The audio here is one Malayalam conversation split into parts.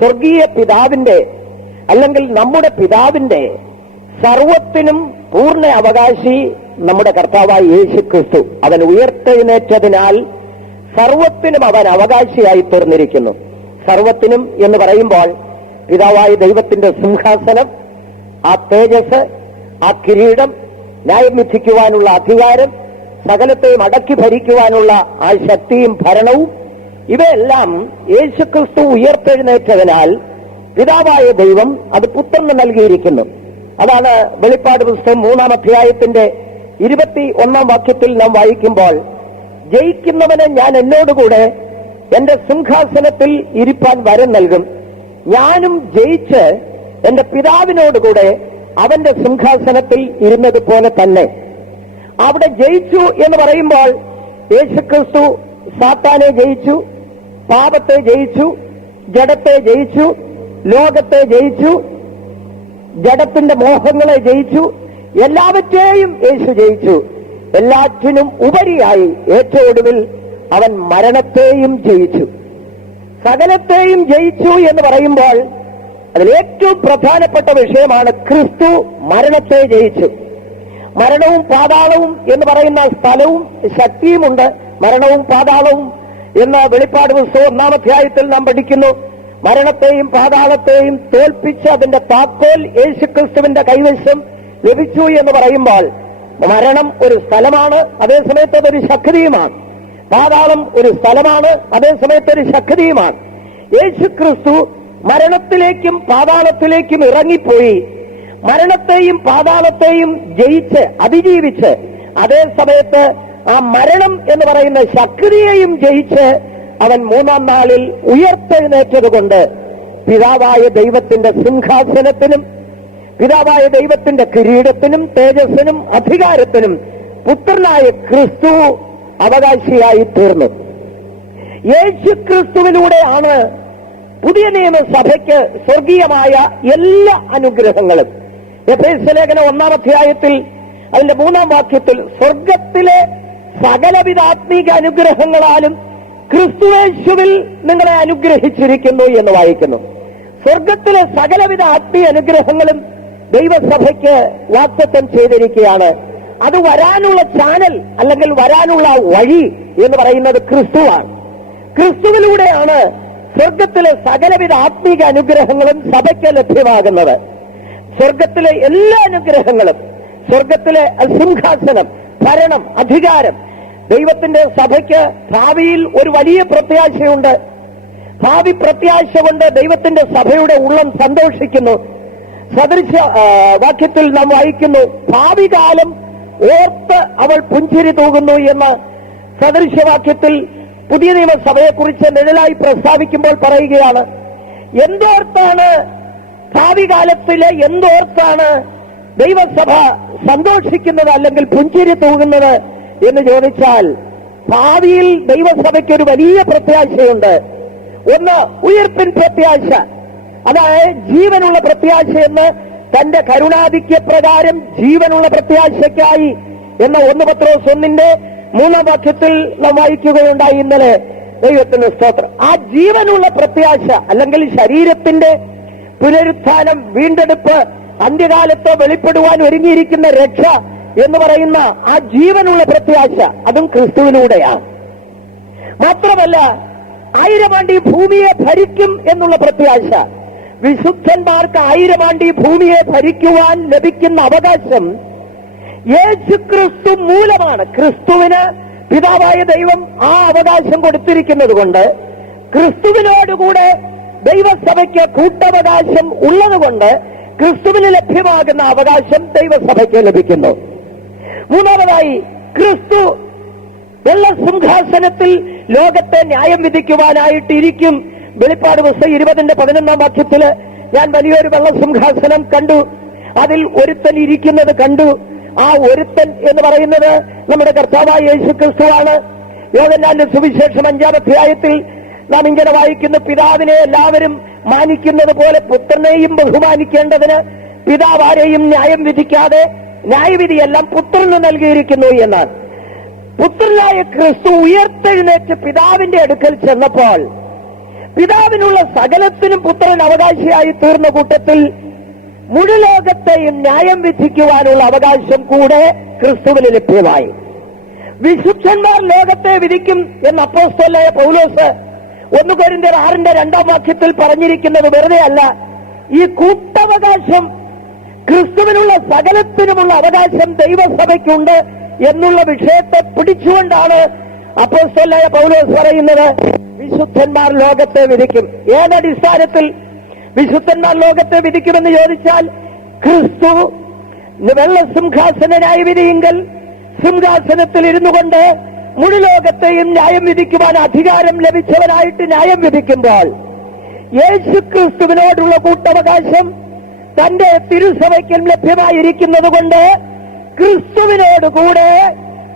സ്വർഗീയ പിതാവിന്റെ അല്ലെങ്കിൽ നമ്മുടെ പിതാവിന്റെ സർവത്തിനും പൂർണ്ണ അവകാശി നമ്മുടെ കർത്താവായ യേശു ക്രിസ്തു. അവൻ ഉയർത്തെഴുന്നേറ്റതിനാൽ സർവത്തിനും അവൻ അവകാശിയായി തീർന്നിരിക്കുന്നു. സർവത്തിനും എന്ന് പറയുമ്പോൾ പിതാവായ ദൈവത്തിന്റെ സിംഹാസനം, ആ തേജസ്, ആ കിരീടം, ന്യായം വിധിക്കുവാനുള്ള അധികാരം, സകലത്തെയും അടക്കി ഭരിക്കുവാനുള്ള ആ ശക്തിയും ഭരണവും, ഇവയെല്ലാം യേശുക്രിസ്തു ഉയർത്തെഴുന്നേറ്റതിനാൽ പിതാവായ ദൈവം അത് പുത്രന് നൽകിയിരിക്കുന്നു. അതാണ് വെളിപ്പാട് പുസ്തകം 3-ാം അധ്യായത്തിന്റെ 21-ാം വാക്യത്തിൽ നാം വായിക്കുമ്പോൾ, ജയിക്കുന്നവന് ഞാൻ എന്നോടുകൂടെ എന്റെ സിംഹാസനത്തിൽ ഇരിപ്പാൻ വരം നൽകും, ഞാനും ജയിച്ച് എന്റെ പിതാവിനോടുകൂടെ അവന്റെ സിംഹാസനത്തിൽ ഇരുന്നതുപോലെ തന്നെ. അവിടെ ജയിച്ചു എന്ന് പറയുമ്പോൾ യേശുക്രിസ്തു സാത്താനെ ജയിച്ചു, പാപത്തെ ജയിച്ചു, ജഡത്തെ ജയിച്ചു, ലോകത്തെ ജയിച്ചു, ജഡത്തിന്റെ മോഹങ്ങളെ ജയിച്ചു, എല്ലാവറ്റെയും യേശു ജയിച്ചു. എല്ലാറ്റിനും ഉപരിയായി ഏറ്റവും ഒടുവിൽ അവൻ മരണത്തെയും ജയിച്ചു. സകലത്തെയും ജയിച്ചു എന്ന് പറയുമ്പോൾ അതിൽ ഏറ്റവും പ്രധാനപ്പെട്ട വിഷയമാണ് ക്രിസ്തു മരണത്തെ ജയിച്ചു. മരണവും പാതാളവും എന്ന് പറയുന്ന സ്ഥലവും ശക്തിയുമുണ്ട്. മരണവും പാതാളവും എന്ന് വെളിപ്പാട് പുസ്തകം 1-ാം അധ്യായത്തിൽ നാം പഠിക്കുന്നു. മരണത്തെയും പാതാളത്തെയും തോൽപ്പിച്ച് അതിന്റെ താക്കോൽ യേശുക്രിസ്തുവിന്റെ കൈവശം ലഭിച്ചു എന്ന് പറയുമ്പോൾ മരണം ഒരു സ്ഥലമാണ്, അതേസമയത്ത് അതൊരു ശക്തിയുമാണ്. പാതാളം ഒരു സ്ഥലമാണ്, അതേസമയത്ത് ഒരു ശക്തിയുമാണ്. യേശുക്രിസ്തു മരണത്തിലേക്കും പാതാളത്തിലേക്കും ഇറങ്ങിപ്പോയി മരണത്തെയും പാതാളത്തെയും ജയിച്ച് അതിജീവിച്ച്, അതേസമയത്ത് ആ മരണം എന്ന് പറയുന്ന ശക്തിയെയും ജയിച്ച് അവൻ 3-ാം നാളിൽ ഉയർത്തെഴുന്നേറ്റതുകൊണ്ട് പിതാവായ ദൈവത്തിന്റെ സിംഹാസനത്തിനും പിതാവായ ദൈവത്തിന്റെ കിരീടത്തിനും തേജസ്സിനും അധികാരത്തിനും പുത്രനായ ക്രിസ്തു അവകാശിയായി തീർന്നു. യേശു ക്രിസ്തുവിലൂടെയാണ് പുതിയ നിയമസഭയ്ക്ക് സ്വർഗീയമായ എല്ലാ അനുഗ്രഹങ്ങളും. എഫേസ്യ ലേഖനം 1-ാം അധ്യായത്തിൽ അതിന്റെ 3-ാം വാക്യത്തിൽ സ്വർഗത്തിലെ സകലവിധ ആത്മീക അനുഗ്രഹങ്ങളാലും ക്രിസ്തുയേശുവിൽ നിങ്ങളെ അനുഗ്രഹിച്ചിരിക്കുന്നു എന്ന് വായിക്കുന്നു. സ്വർഗത്തിലെ സകലവിധ ആത്മീയ അനുഗ്രഹങ്ങളും ദൈവസഭയ്ക്ക് വാഗ്ദത്തം ചെയ്തിരിക്കുകയാണ്. അത് വരാനുള്ള ചാനൽ അല്ലെങ്കിൽ വരാനുള്ള വഴി എന്ന് പറയുന്നത് ക്രിസ്തുവാണ്. ക്രിസ്തുവിലൂടെയാണ് സ്വർഗത്തിലെ സകലവിധ ആത്മീക അനുഗ്രഹങ്ങളും സഭയ്ക്ക് ലഭ്യമാകുന്നത്. സ്വർഗത്തിലെ എല്ലാ അനുഗ്രഹങ്ങളും, സ്വർഗത്തിലെ സിംഹാസനം, ഭരണം, അധികാരം, ദൈവത്തിന്റെ സഭയ്ക്ക് ഭാവിയിൽ ഒരു വലിയ പ്രത്യാശയുണ്ട്. ഭാവി പ്രത്യാശ കൊണ്ട് ദൈവത്തിന്റെ സഭയുടെ ഉള്ളം സന്തോഷിക്കുന്നു. സദൃശ വാക്യത്തിൽ നാം വായിക്കുന്നു, ഭാവി കാലം ഓർത്ത് അവൾ പുഞ്ചിരി തൂകുന്നു എന്ന് സദൃശവാക്യത്തിൽ പുതിയ നിയമസഭയെക്കുറിച്ച് നിഴലായി പ്രസ്താവിക്കുമ്പോൾ പറയുകയാണ്. എന്തോർത്താണ് ഭാവി കാലത്തിലെ എന്തോർത്താണ് ദൈവസഭ സന്തോഷിക്കുന്നത് അല്ലെങ്കിൽ പുഞ്ചിരി തൂകുന്നത് എന്ന് ചോദിച്ചാൽ, ഭാവിയിൽ ദൈവസഭയ്ക്ക് ഒരു വലിയ പ്രത്യാശയുണ്ട്. ഒന്ന്, ഉയിർപ്പിൻ പ്രത്യാശ, അതായത് ജീവനുള്ള പ്രത്യാശ എന്ന് തന്റെ കരുണാധിക്യപ്രകാരം ജീവനുള്ള പ്രത്യാശയ്ക്കായി എന്ന 1 പത്രോസ് 1-ന്റെ 3-ാം വാക്യത്തിൽ നാം വായിക്കുകയുണ്ടായി ഇന്നലെ. ദൈവത്തിന് സ്തോത്രം. ആ ജീവനുള്ള പ്രത്യാശ അല്ലെങ്കിൽ ശരീരത്തിന്റെ പുനരുത്ഥാനം, വീണ്ടെടുപ്പ്, അന്ത്യകാലത്ത് വെളിപ്പെടുവാൻ ഒരുങ്ങിയിരിക്കുന്ന രക്ഷ എന്ന് പറയുന്ന ആ ജീവനുള്ള പ്രത്യാശ, അതും ക്രിസ്തുവിലൂടെയാണ്. മാത്രമല്ല 1000 ആണ്ട് ഈ ഭൂമിയെ ഭരിക്കും എന്നുള്ള പ്രത്യാശ, വിശുദ്ധന്മാർക്ക് 1000 ആണ്ട് ഈ ഭൂമിയെ ഭരിക്കുവാൻ ലഭിക്കുന്ന അവകാശം യേശുക്രിസ്തു മൂലമാണ്. ക്രിസ്തുവിന് പിതാവായ ദൈവം ആ അവകാശം കൊടുത്തിരിക്കുന്നത് കൊണ്ട് ക്രിസ്തുവിനോടുകൂടെ ദൈവസഭയ്ക്ക് കൂട്ടവകാശം ഉള്ളതുകൊണ്ട് ക്രിസ്തുവിന് ലഭ്യമാകുന്ന അവകാശം ദൈവസഭയ്ക്ക് ലഭിക്കുന്നു. മൂന്നാമതായി, ക്രിസ്തു വെള്ളസിംഹാസനത്തിൽ ലോകത്തെ ന്യായം വിധിക്കുവാനായിട്ടിരിക്കും. വെളിപ്പാട് പുസ്തകം 20-ന്റെ 11-ാം വാക്യത്തില് ഞാൻ വലിയൊരു വെള്ളസിംഹാസനം കണ്ടു, അതിൽ ഒരുത്തൻ ഇരിക്കുന്നത് കണ്ടു. ആ ഒരുത്തൻ എന്ന് പറയുന്നത് നമ്മുടെ കർത്താവായ യേശു ക്രിസ്തുവാണ്. യോഹന്നാന്റെ സുവിശേഷം 5-ാം അധ്യായത്തിൽ നാം ഇങ്ങനെ വായിക്കുന്നു, പിതാവിനെ എല്ലാവരും മാനിക്കുന്നത് പോലെ പുത്രനെയും ബഹുമാനിക്കേണ്ടതിന് പിതാവ് ആരെയും ന്യായം വിധിക്കാതെ ന്യായവിധിയെല്ലാം പുത്രന് നൽകിയിരിക്കുന്നു എന്നാണ്. പുത്രനായ ക്രിസ്തു ഉയർത്തെഴുന്നേറ്റ് പിതാവിന്റെ അടുക്കൽ ചെന്നപ്പോൾ പിതാവിനുള്ള സകലത്തിനും പുത്രൻ അവകാശിയായി തീർന്ന കൂട്ടത്തിൽ മുഴുലോകത്തെയും ന്യായം വിധിക്കുവാനുള്ള അവകാശം കൂടെ ക്രിസ്തുവിന് ലഭ്യമായി. വിശുദ്ധന്മാർ ലോകത്തെ വിധിക്കും എന്ന് അപ്പോസ്തലനായ പൗലോസ് 1 കൊരിന്ത്യർ 6:2 പറഞ്ഞിരിക്കുന്നത് വെറുതെ അല്ല. ഈ കൂട്ടവകാശം, ക്രിസ്തുവിനുള്ള സകലത്തിനുമുള്ള അവകാശം ദൈവസഭയ്ക്കുണ്ട് എന്നുള്ള വിഷയത്തെ പിടിച്ചുകൊണ്ടാണ് അപ്പോസ്തലനായ പൗലോസ് പറയുന്നത് വിശുദ്ധന്മാർ ലോകത്തെ വിധിക്കും. ഏതടിസ്ഥാനത്തിൽ വിശുദ്ധന്മാർ ലോകത്തെ വിധിക്കുമെന്ന് ചോദിച്ചാൽ, ക്രിസ്തു വെള്ളസിംഹാസന ന്യായവിധിയെങ്കിൽ സിംഹാസനത്തിൽ ഇരുന്നു കൊണ്ട് മുഴുലോകത്തെയും ന്യായം വിധിക്കുവാൻ അധികാരം ലഭിച്ചവനായിട്ട് ന്യായം വിധിക്കുമ്പോൾ യേശുക്രിസ്തുവിനോടുള്ള കൂട്ടവകാശം തന്റെ തിരുസഭയ്ക്കും ലഭ്യമായിരിക്കുന്നത് കൊണ്ട് ക്രിസ്തുവിനോടുകൂടെ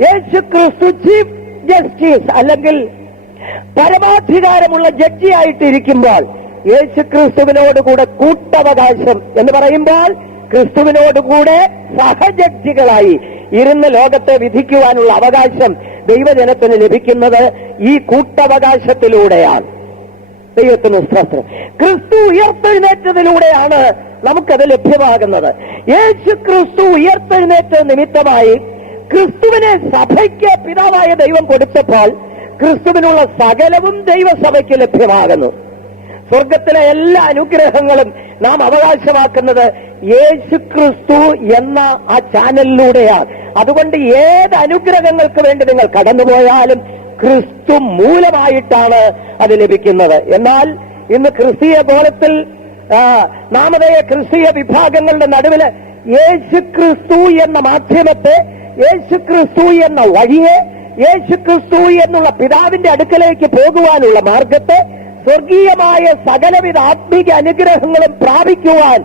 യേശുക്രിസ്തു ചീഫ് ജസ്റ്റിസ് അല്ലെങ്കിൽ പരമാധികാരമുള്ള ജഡ്ജിയായിട്ടിരിക്കുമ്പോൾ യേശുക്രിസ്തുവിനോടുകൂടെ കൂട്ടവകാശം എന്ന് പറയുമ്പോൾ ക്രിസ്തുവിനോടുകൂടെ സഹജഡ്ജികളായി ഇരുന്ന് ലോകത്തെ വിധിക്കുവാനുള്ള അവകാശം ദൈവജനത്തിന് ലഭിക്കുന്നത് ഈ കൂട്ടവകാശത്തിലൂടെയാണ്. ദൈവത്തിന് സ്തോത്രം. ക്രിസ്തു ഉയർത്തെഴുന്നേറ്റതിലൂടെയാണ് നമുക്കത് ലഭ്യമാകുന്നത്. യേശു ക്രിസ്തു ഉയർത്തെഴുന്നേറ്റ നിമിത്തമായി ക്രിസ്തുവിനെ സഭയ്ക്ക് പിതാവായ ദൈവം കൊടുത്തപ്പോൾ ക്രിസ്തുവിനുള്ള സകലവും ദൈവസഭയ്ക്ക് ലഭ്യമാകുന്നു. സ്വർഗത്തിലെ എല്ലാ അനുഗ്രഹങ്ങളും നാം അവകാശമാക്കുന്നത് യേശു ക്രിസ്തു എന്ന ആ ചാനലിലൂടെയാണ്. അതുകൊണ്ട് ഏത് അനുഗ്രഹങ്ങൾക്ക് വേണ്ടി നിങ്ങൾ കടന്നുപോയാലും ക്രിസ്തു മൂലമായിട്ടാണ് അത് ലഭിക്കുന്നത്. എന്നാൽ ഇന്ന് ക്രിസ്തീയ ഗോളത്തിൽ നാമധേയ ക്രിസ്തീയ വിഭാഗങ്ങളുടെ നടുവില് യേശു ക്രിസ്തു എന്ന മാധ്യമത്തെ, യേശു ക്രിസ്തു എന്ന വഴിയെ, യേശു ക്രിസ്തു എന്നുള്ള പിതാവിന്റെ അടുക്കലേക്ക് പോകുവാനുള്ള മാർഗത്തെ, സ്വർഗീയമായ സകലവിധ ആത്മീക അനുഗ്രഹങ്ങളും പ്രാപിക്കുവാൻ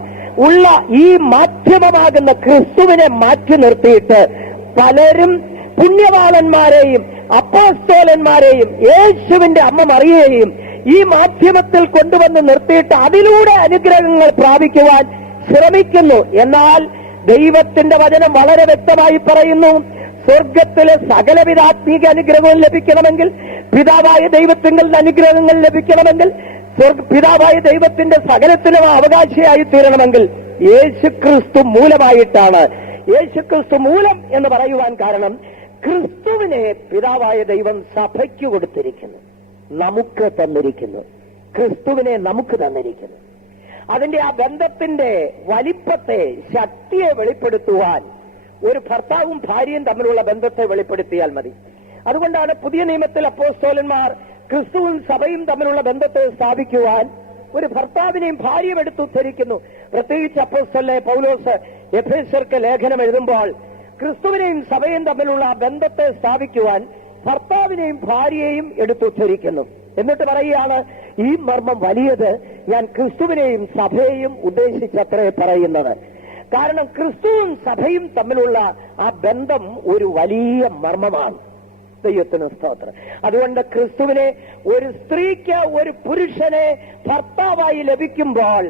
ഉള്ള ഈ മാധ്യമമാകുന്ന ക്രിസ്തുവിനെ മാറ്റി നിർത്തിയിട്ട് പലരും പുണ്യവാളന്മാരെയും അപ്പോസ്തലന്മാരെയും യേശുവിന്റെ അമ്മ മറിയയെയും ഈ മാധ്യമത്തിൽ കൊണ്ടുവന്ന് നിർത്തിയിട്ട് അതിലൂടെ അനുഗ്രഹങ്ങൾ പ്രാപിക്കുവാൻ ശ്രമിക്കുന്നു. എന്നാൽ ദൈവത്തിന്റെ വചനം വളരെ വ്യക്തമായി പറയുന്നു, സ്വർഗത്തിലെ സകലവിധ ആത്മീക അനുഗ്രഹങ്ങൾ ലഭിക്കണമെങ്കിൽ, പിതാവായ ദൈവത്തിങ്കൽ അനുഗ്രഹങ്ങൾ ലഭിക്കണമെങ്കിൽ, പിതാവായ ദൈവത്തിന്റെ സകലത്തിലും അവകാശിയായി തീരണമെങ്കിൽ യേശുക്രിസ്തു മൂലമായിട്ടാണ്. യേശുക്രിസ്തു മൂലം എന്ന് പറയുവാൻ കാരണം ക്രിസ്തുവിനെ പിതാവായ ദൈവം സഭയ്ക്ക് കൊടുത്തിരിക്കുന്നു, നമുക്ക് തന്നിരിക്കുന്നു. ക്രിസ്തുവിനെ നമുക്ക് തന്നിരിക്കുന്നു. അതിന്റെ ആ ബന്ധത്തിന്റെ വലിപ്പത്തെ, ശക്തിയെ വെളിപ്പെടുത്തുവാൻ ഒരു ഭർത്താവും ഭാര്യയും തമ്മിലുള്ള ബന്ധത്തെ വെളിപ്പെടുത്തിയാൽ മതി. അതുകൊണ്ടാണ് പുതിയ നിയമത്തിൽ അപ്പോസ്തലന്മാർ ക്രിസ്തുവും സഭയും തമ്മിലുള്ള ബന്ധത്തെ സ്ഥാപിക്കുവാൻ ഒരു ഭർത്താവിനെയും ഭാര്യയും എടുത്തുദ്ധരിക്കുന്നു. പ്രത്യേകിച്ച് അപ്പോസ്തലനായ പൗലോസ് എഫേസ്യർക്ക് ലേഖനം എഴുതുമ്പോൾ ക്രിസ്തുവിനെയും സഭയും തമ്മിലുള്ള ബന്ധത്തെ സ്ഥാപിക്കുവാൻ ഭർത്താവിനെയും ഭാര്യയെയും എടുത്തുദ്ധരിക്കുന്നു. എന്നിട്ട് പറയുകയാണ്, ഈ മർമ്മം വലിയത്, ഞാൻ ക്രിസ്തുവിനെയും സഭയെയും ഉദ്ദേശിച്ചത്രേ പറയുന്നത്. കാരണം ക്രിസ്തുവും സഭയും തമ്മിലുള്ള ആ ബന്ധം ഒരു വലിയ മർമ്മമാണ്. ദൈവത്തിന് സ്തോത്രം. അതുകൊണ്ട് ക്രിസ്തുവിനെ ഒരു സ്ത്രീക്ക് ഒരു പുരുഷനെ ഭർത്താവായി ലഭിക്കുമ്പോൾ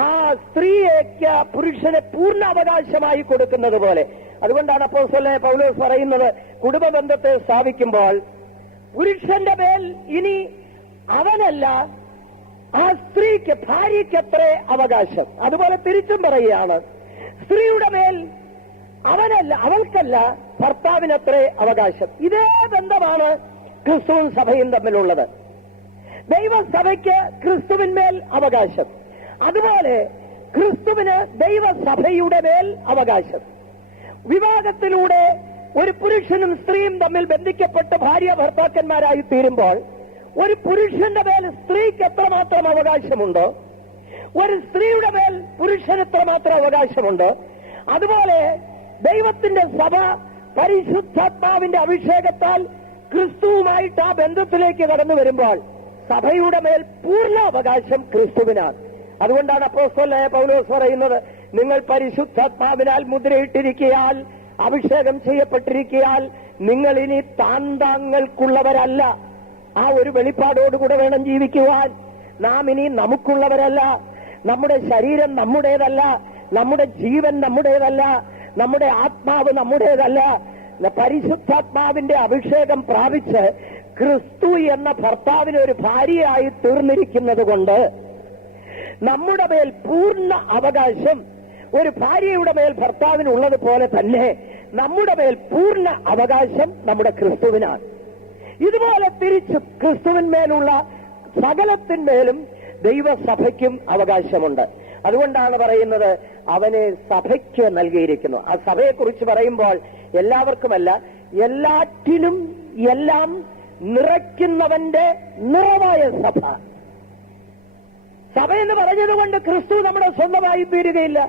ആ സ്ത്രീക്ക് പുരുഷനെ പൂർണ്ണ അവകാശമായി കൊടുക്കുന്നത് പോലെ, അതുകൊണ്ടാണ് അപ്പോസ്തലനായ പൗലോസ് പറയുന്നത്, കുടുംബ ബന്ധത്തെ സ്ഥാപിക്കുമ്പോൾ പുരുഷന്റെ മേൽ ഇനി അവനല്ല, ആ സ്ത്രീക്ക്, ഭാര്യയ്ക്കത്രേ അവകാശം. അതുപോലെ തിരിച്ചും പറയുകയാണ്, സ്ത്രീയുടെ മേൽ അവനല്ല, അവൾക്കല്ല, ഭർത്താവിനത്രേ അവകാശം. ഇതേ ബന്ധമാണ് ക്രിസ്തുവും സഭയും തമ്മിലുള്ളത്. ദൈവസഭയ്ക്ക് ക്രിസ്തുവിന്മേൽ അവകാശം, അതുപോലെ ക്രിസ്തുവിന് ദൈവസഭയുടെ മേൽ അവകാശം. വിവാഹത്തിലൂടെ ഒരു പുരുഷനും സ്ത്രീയും തമ്മിൽ ബന്ധിക്കപ്പെട്ട് ഭാര്യ ഭർത്താക്കന്മാരായി തീരുമ്പോൾ ഒരു പുരുഷന്റെ മേൽ സ്ത്രീക്ക് എത്രമാത്രം അവകാശമുണ്ടോ, ഒരു സ്ത്രീയുടെ മേൽ പുരുഷന് എത്രമാത്രം അവകാശമുണ്ടോ, അതുപോലെ ദൈവത്തിന്റെ സഭ പരിശുദ്ധാത്മാവിന്റെ അഭിഷേകത്താൽ ക്രിസ്തുവുമായിട്ട് ആ ബന്ധത്തിലേക്ക് കടന്നു വരുമ്പോൾ സഭയുടെ മേൽ പൂർണ്ണ അവകാശം ക്രിസ്തുവിനാണ്. അതുകൊണ്ടാണ് അപ്പോസ്തലനായ പൗലോസ് പറയുന്നത്, നിങ്ങൾ പരിശുദ്ധാത്മാവിനാൽ മുദ്രയിട്ടിരിക്കയാൽ, അഭിഷേകം ചെയ്യപ്പെട്ടിരിക്കയാൽ നിങ്ങൾ ഇനി താന്താങ്ങൾക്കുള്ളവരല്ല. ആ ഒരു വെളിപ്പാടോടുകൂടെ വേണം ജീവിക്കുവാൻ. നാം ഇനി നമുക്കുള്ളവരല്ല, നമ്മുടെ ശരീരം നമ്മുടേതല്ല, നമ്മുടെ ജീവൻ നമ്മുടേതല്ല, നമ്മുടെ ആത്മാവ് നമ്മുടേതല്ല. പരിശുദ്ധാത്മാവിന്റെ അഭിഷേകം പ്രാപിച്ച് ക്രിസ്തു എന്ന ഭർത്താവിന് ഒരു ഭാര്യയായി തീർന്നിരിക്കുന്നത് കൊണ്ട് നമ്മുടെ മേൽ പൂർണ്ണ അവകാശം ഒരു ഭാര്യയുടെ മേൽ ഭർത്താവിനുള്ളതുപോലെ തന്നെ നമ്മുടെ മേൽ പൂർണ്ണ അവകാശം നമ്മുടെ ക്രിസ്തുവിനാണ്. ഇതുപോലെ തിരിച്ചു ക്രിസ്തുവിന്മേലുള്ള സകലത്തിന്മേലും ദൈവസഭയ്ക്കും അവകാശമുണ്ട്. അതുകൊണ്ടാണ് പറയുന്നത് അവനെ സഭയ്ക്ക് നൽകിയിരിക്കുന്നു. ആ സഭയെക്കുറിച്ച് പറയുമ്പോൾ എല്ലാവർക്കുമല്ല, എല്ലാറ്റിലും എല്ലാം നിറയ്ക്കുന്നവന്റെ നിറവായ സഭ. സഭയെന്ന് പറഞ്ഞതുകൊണ്ട് ക്രിസ്തു നമ്മുടെ സ്വന്തമായി തീരുകയില്ല.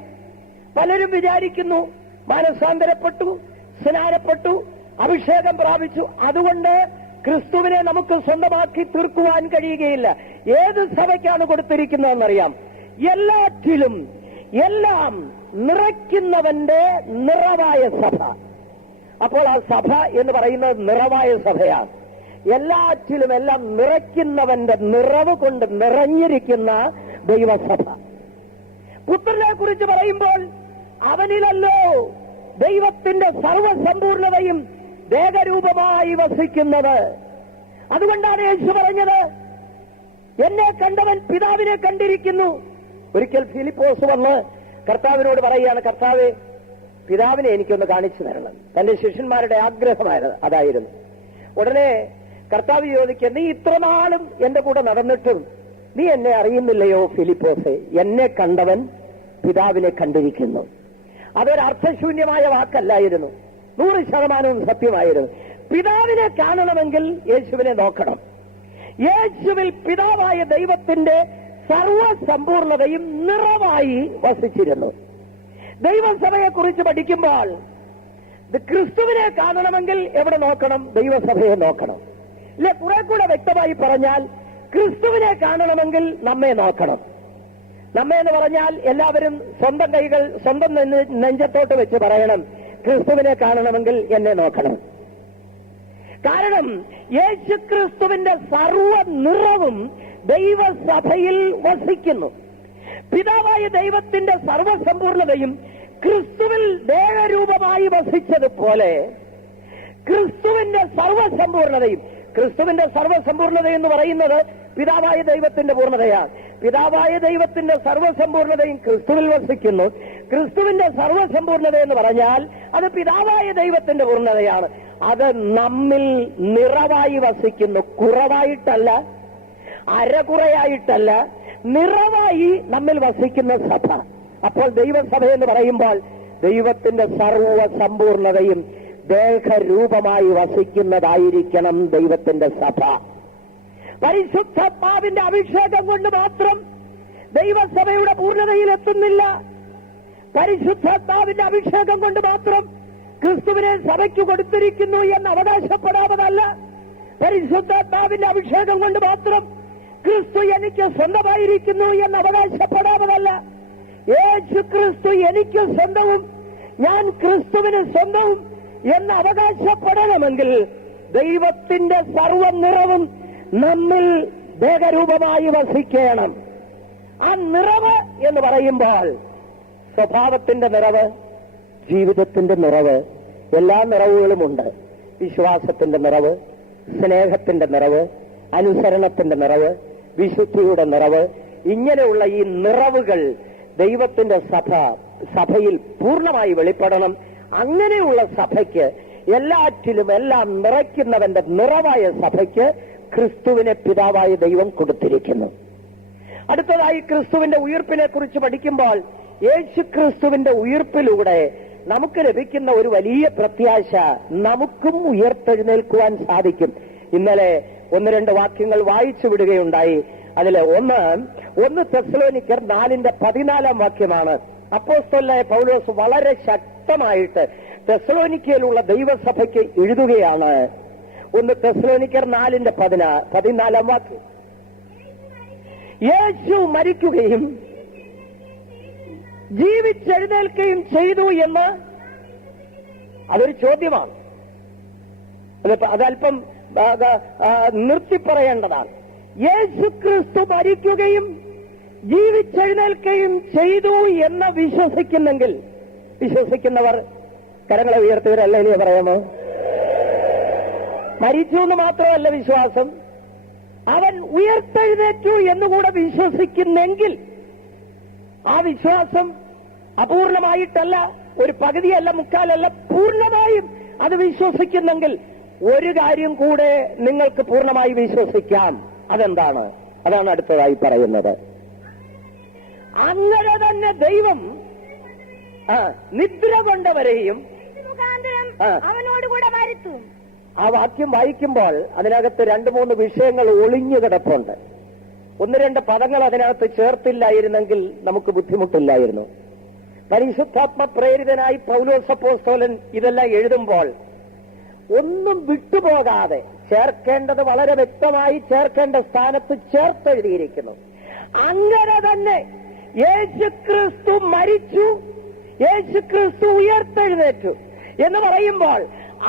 പലരും വിചാരിക്കുന്നു മാനസാന്തരപ്പെട്ടു, സ്നാനപ്പെട്ടു, അഭിഷേകം പ്രാപിച്ചു, അതുകൊണ്ട് ക്രിസ്തുവിനെ നമുക്ക് സ്വന്തമാക്കി തീർക്കുവാൻ കഴിയുകയില്ല. ഏത് സഭയ്ക്കാണ് കൊടുത്തിരിക്കുന്നതെന്നറിയാം? എല്ലാറ്റിലും എല്ലാം നിറയ്ക്കുന്നവന്റെ നിറവായ സഭ. അപ്പോൾ ആ സഭ എന്ന് പറയുന്നത് നിറവായ സഭയാണ്. എല്ലാറ്റിലും എല്ലാം നിറയ്ക്കുന്നവന്റെ നിറവ് കൊണ്ട് നിറഞ്ഞിരിക്കുന്ന ദൈവസഭ. പുത്രനെ കുറിച്ച് പറയുമ്പോൾ അവനിലല്ലോ ദൈവത്തിന്റെ സർവസമ്പൂർണതയും ദേഹരൂപമായി വസിക്കുന്നത്. അതുകൊണ്ടാണ് യേശു പറഞ്ഞത്, എന്നെ കണ്ടവൻ പിതാവിനെ കണ്ടിരിക്കുന്നു. ഒരിക്കൽ ഫിലിപ്പോസ് വന്ന് കർത്താവിനോട് പറയുകയാണ്, കർത്താവേ, പിതാവിനെ എനിക്കൊന്ന് കാണിച്ചു തരണം. തന്റെ ശിഷ്യന്മാരുടെ ആഗ്രഹമായിരുന്നു അതായിരുന്നു. ഉടനെ കർത്താവ് ചോദിക്കുക, നീ ഇത്രനാളും എന്റെ കൂടെ നടന്നിട്ടും നീ എന്നെ അറിയുന്നില്ലയോ ഫിലിപ്പോസേ? എന്നെ കണ്ടവൻ പിതാവിനെ കണ്ടിരിക്കുന്നു. അതൊരർത്ഥശൂന്യമായ വാക്കല്ലായിരുന്നു, 100% സത്യമായിരുന്നു. പിതാവിനെ കാണണമെങ്കിൽ യേശുവിനെ നോക്കണം. യേശുവിൽ പിതാവായ ദൈവത്തിന്റെ സർവസമ്പൂർണതയും നിറവായി വസിച്ചിരുന്നു. ദൈവസഭയെക്കുറിച്ച് പഠിക്കുമ്പോൾ ക്രിസ്തുവിനെ കാണണമെങ്കിൽ എവിടെ നോക്കണം? ദൈവസഭയെ നോക്കണം. ഇല്ലേ? കുറെ കൂടെ വ്യക്തമായി പറഞ്ഞാൽ ക്രിസ്തുവിനെ കാണണമെങ്കിൽ നമ്മെ നോക്കണം. നമ്മെ എന്ന് പറഞ്ഞാൽ എല്ലാവരും സ്വന്തം കൈകൾ സ്വന്തം നെഞ്ചത്തോട്ട് വെച്ച് പറയണം, ക്രിസ്തുവിനെ കാണണമെങ്കിൽ എന്നെ നോക്കണം. കാരണം യേശുക്രിസ്തുവിന്റെ സർവ നിറവും ദൈവസഭയിൽ വസിക്കുന്നു. പിതാവായ ദൈവത്തിന്റെ സർവസമ്പൂർണതയും ക്രിസ്തുവിൽ ദേഹരൂപമായി വസിച്ചതുപോലെ ക്രിസ്തുവിന്റെ സർവസമ്പൂർണതയും, ക്രിസ്തുവിന്റെ സർവസമ്പൂർണത എന്ന് പറയുന്നത് പിതാവായ ദൈവത്തിന്റെ പൂർണ്ണതയാണ്. പിതാവായ ദൈവത്തിന്റെ സർവസമ്പൂർണതയും ക്രിസ്തുവിൽ വസിക്കുന്നു. ക്രിസ്തുവിന്റെ സർവസമ്പൂർണത എന്ന് പറഞ്ഞാൽ അത് പിതാവായ ദൈവത്തിന്റെ പൂർണ്ണതയാണ്. അത് നമ്മിൽ നിറവായി വസിക്കുന്നു. കുറവായിട്ടല്ല, അരകുറയായിട്ടല്ല, നിറവായി നമ്മിൽ വസിക്കുന്ന സഭ. അപ്പോൾ ദൈവസഭ എന്ന് പറയുമ്പോൾ ദൈവത്തിന്റെ സർവസമ്പൂർണതയും ദേഹരൂപമായി വസിക്കുന്നതായിരിക്കണം ദൈവത്തിന്റെ സഭ. പരിശുദ്ധാത്മാവിന്റെ അഭിഷേകം കൊണ്ട് മാത്രം ദൈവസഭയുടെ പൂർണ്ണതയിലെത്തുന്നില്ല. പരിശുദ്ധാത്മാവിന്റെ അഭിഷേകം കൊണ്ട് മാത്രം ക്രിസ്തുവിനെ സഭയ്ക്ക് കൊടുത്തിരിക്കുന്നു എന്ന് അവകാശപ്പെടാവതല്ല. പരിശുദ്ധാത്മാവിന്റെ അഭിഷേകം കൊണ്ട് മാത്രം ക്രിസ്തു എനിക്ക് സ്വന്തമായിരിക്കുന്നു എന്ന് അവകാശപ്പെടാവതല്ല. യേശു ക്രിസ്തു എനിക്ക് സ്വന്തവും ഞാൻ ക്രിസ്തുവിന് സ്വന്തവും എന്ന് അവകാശപ്പെടണമെങ്കിൽ ദൈവത്തിന്റെ സർവ നിറവും നമ്മിൽ ദേഹരൂപമായി വസിക്കണം. ആ നിറവ് എന്ന് പറയുമ്പോൾ സ്വഭാവത്തിന്റെ നിറവ്, ജീവിതത്തിന്റെ നിറവ്, എല്ലാ നിറവുകളുമുണ്ട്. വിശ്വാസത്തിന്റെ നിറവ്, സ്നേഹത്തിന്റെ നിറവ്, അനുസരണത്തിന്റെ നിറവ്, വിശുദ്ധിയുടെ നിറവ്, ഇങ്ങനെയുള്ള ഈ നിറവുകൾ ദൈവത്തിന്റെ സഭയിൽ പൂർണ്ണമായി വെളിപ്പെടണം. അങ്ങനെയുള്ള സഭയ്ക്ക്, എല്ലാറ്റിലും എല്ലാം നിറയ്ക്കുന്നവന്റെ നിറവായ സഭയ്ക്ക് ക്രിസ്തുവിനെ പിതാവായ ദൈവം കൊടുത്തിരിക്കുന്നു. അടുത്തതായി ക്രിസ്തുവിന്റെ ഉയിർപ്പിനെ കുറിച്ച് പഠിക്കുമ്പോൾ യേശു ക്രിസ്തുവിന്റെ ഉയിർപ്പിലൂടെ നമുക്ക് ലഭിക്കുന്ന ഒരു വലിയ പ്രത്യാശ, നമുക്കും ഉയർത്തെഴുന്നേൽക്കുവാൻ സാധിക്കും. ഇന്നലെ 1-2 വാക്യങ്ങൾ വായിച്ചു വിടുകയുണ്ടായി. അതിൽ ഒന്ന് തെസ്സലോനിക്കർ 4:14 വാക്യമാണ്. അപ്പോസ്തലനായ പൗലോസ് വളരെ ശക്തമായിട്ട് തെസ്സലോനിക്കയിലുള്ള ദൈവസഭയ്ക്ക് എഴുതുകയാണ്. 1 തെസ്സലോനിക്കർ 4:14 വാക്യം. യേശു മരിക്കുകയും ജീവിച്ചെഴുന്നേൽക്കുകയും ചെയ്തു എന്ന് അതൊരു ചോദ്യമാണ്. അതല്പം നിർത്തിപ്പറയേണ്ടതാണ്. യേശു ക്രിസ്തു മരിക്കുകയും ജീവിച്ചെഴുന്നേൽക്കുകയും ചെയ്തു എന്ന് വിശ്വസിക്കുന്നവർ കരങ്ങളെ ഉയർത്തിയവരല്ലേ പറയാമോ? മരിച്ചു എന്ന് മാത്രമല്ല വിശ്വാസം, അവൻ ഉയർത്തെഴുന്നേറ്റു എന്നുകൂടെ വിശ്വസിക്കുന്നെങ്കിൽ ആ വിശ്വാസം അപൂർണമായിട്ടല്ല, ഒരു പകുതിയല്ല, മുക്കാലല്ല, പൂർണ്ണമായും അത് വിശ്വസിക്കുന്നെങ്കിൽ ഒരു കാര്യം കൂടെ നിങ്ങൾക്ക് പൂർണ്ണമായി വിശ്വസിക്കാം. അതെന്താണ്? അതാണ് അടുത്തതായി പറയുന്നത്. അങ്ങനെ തന്നെ ദൈവം നിദ്ര കൊണ്ടവരെയും അവനോടുകൂടെ വരുത്തും. ആ വാക്യം വായിക്കുമ്പോൾ അതിനകത്ത് 2-3 വിഷയങ്ങൾ ഒളിഞ്ഞു കിടപ്പുണ്ട്. 1-2 പദങ്ങൾ അതിനകത്ത് ചേർത്തില്ലായിരുന്നെങ്കിൽ നമുക്ക് ബുദ്ധിമുട്ടില്ലായിരുന്നു. പരിശുദ്ധാത്മ പ്രേരിതനായി പൗലോസ് അപ്പോസ്തലൻ ഇതെല്ലാം എഴുതുമ്പോൾ ഒന്നും വിട്ടുപോകാതെ ചേർക്കേണ്ടത് വളരെ വ്യക്തമായി ചേർക്കേണ്ട സ്ഥാനത്ത് ചേർത്തെഴുതിയിരിക്കുന്നു. അങ്ങനെ തന്നെ യേശുക്രിസ്തു മരിച്ചു, യേശുക്രിസ്തു ഉയർത്തെഴുന്നേറ്റു എന്ന് പറയുമ്പോൾ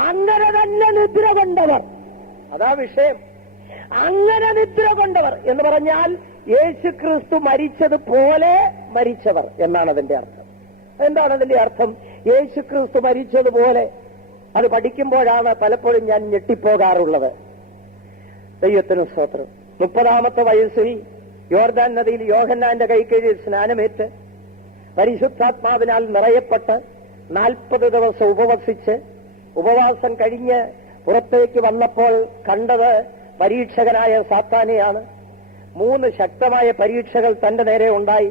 അങ്ങനെ തന്നെ നിദ്ര കൊണ്ടവർ, അതാ വിഷയം. അങ്ങനെ നിദ്ര കൊണ്ടവർ എന്ന് പറഞ്ഞാൽ യേശുക്രിസ്തു മരിച്ചതുപോലെ മരിച്ചവർ എന്നാണ് അതിന്റെ അർത്ഥം. എന്താണ് അതിന്റെ അർത്ഥം? യേശുക്രിസ്തു മരിച്ചതുപോലെ. അത് പഠിക്കുമ്പോഴാണ് പലപ്പോഴും ഞാൻ ഞെട്ടിപ്പോകാറുള്ളത്. ദൈവത്തിന് സ്തോത്രം. 30-ാമത്തെ വയസ്സിൽ യോർദാൻ നദിയിൽ യോഹന്നാന്റെ കൈക്കീഴിൽ സ്നാനമേറ്റ് പരിശുദ്ധാത്മാവിനാൽ നിറയപ്പെട്ട് 40 ദിവസം ഉപവസിച്ച് ഉപവാസം കഴിഞ്ഞ് പുറത്തേക്ക് വന്നപ്പോൾ കണ്ടത് പരീക്ഷകനായ സാത്താനെയാണ്. 3 ശക്തമായ പരീക്ഷകൾ തന്റെ നേരെ ഉണ്ടായി.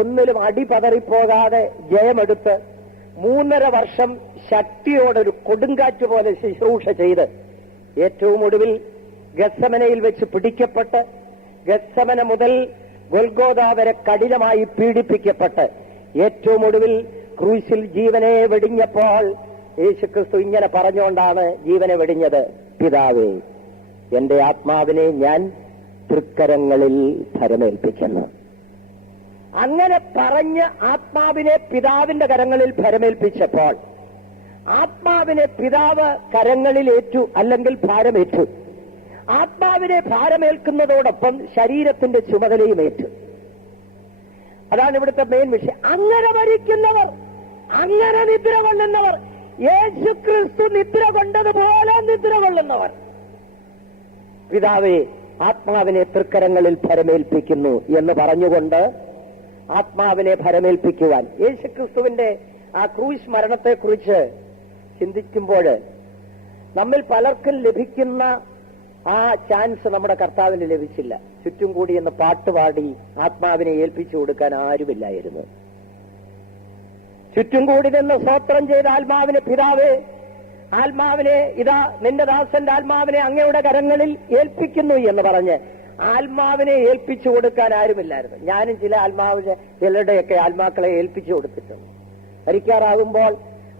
ഒന്നിലും അടിപതറിപ്പോകാതെ ജയമെടുത്ത് 3.5 വർഷം ശക്തിയോടൊരു കൊടുങ്കാറ്റ് പോലെ ശുശ്രൂഷ ചെയ്ത് ഏറ്റവും ഒടുവിൽ ഗത്സമനയിൽ വെച്ച് പിടിക്കപ്പെട്ട് ഗത്സമന മുതൽ ഗൊൽഗോഥ വരെ കഠിനമായി പീഡിപ്പിക്കപ്പെട്ട് ഏറ്റവും ഒടുവിൽ ക്രൂശിൽ ജീവനെ വെടിഞ്ഞപ്പോൾ യേശുക്രിസ്തു ഇങ്ങനെ പറഞ്ഞുകൊണ്ടാണ് ജീവനെ വെടിഞ്ഞത്: പിതാവേ, എന്റെ ആത്മാവിനെ ഞാൻ തൃക്കരങ്ങളിൽ ഭരമേൽപ്പിക്കുന്നു. അങ്ങനെ പറഞ്ഞ് ആത്മാവിനെ പിതാവിന്റെ കരങ്ങളിൽ ഭരമേൽപ്പിച്ചപ്പോൾ ആത്മാവിനെ പിതാവ് കരങ്ങളിലേറ്റു, അല്ലെങ്കിൽ ഭാരമേറ്റു. ആത്മാവിനെ ഭാരമേൽക്കുന്നതോടൊപ്പം ശരീരത്തിന്റെ ചുമതലയും ഏറ്റു. അതാണ് ഇവിടുത്തെ മെയിൻ വിഷയം. അങ്ങനെ മരിക്കുന്നവർ, അങ്ങനെ നിദ്ര കൊള്ളുന്നവർ, യേശുക്രിസ്തു നിദ്ര കൊണ്ടതുപോലെ നിദ്ര കൊള്ളുന്നവർ, പിതാവേ, ആത്മാവിനെ തൃക്കരങ്ങളിൽ ഭരമേൽപ്പിക്കുന്നു എന്ന് പറഞ്ഞുകൊണ്ട് ആത്മാവിനെ ഭരമേൽപ്പിക്കുവാൻ യേശുക്രിസ്തുവിന്റെ ആ ക്രൂശ് മരണത്തെക്കുറിച്ച് ചിന്തിക്കുമ്പോൾ നമ്മിൽ പലർക്കും ലഭിക്കുന്ന ആ ചാൻസ് നമ്മുടെ കർത്താവിന് ലഭിച്ചില്ല. ചുറ്റും കൂടി എന്ന് പാട്ടുപാടി ആത്മാവിനെ ഏൽപ്പിച്ചു കൊടുക്കാൻ ആരുമില്ലായിരുന്നു. ചുറ്റും കൂടി നിന്ന് സ്തോത്രം ചെയ്ത ആത്മാവിനെ, പിതാവേ, ആത്മാവിനെ ഇതാ നിന്റെ ദാസന്റെ ആത്മാവിനെ അങ്ങയുടെ കരങ്ങളിൽ ഏൽപ്പിക്കുന്നു എന്ന് പറഞ്ഞ് ആത്മാവിനെ ഏൽപ്പിച്ചു കൊടുക്കാൻ ആരുമില്ലായിരുന്നു. ഞാനും ചിലരുടെയൊക്കെ ആത്മാക്കളെ ഏൽപ്പിച്ചു കൊടുത്തിട്ടുണ്ട്. മരിക്കാറാകുമ്പോൾ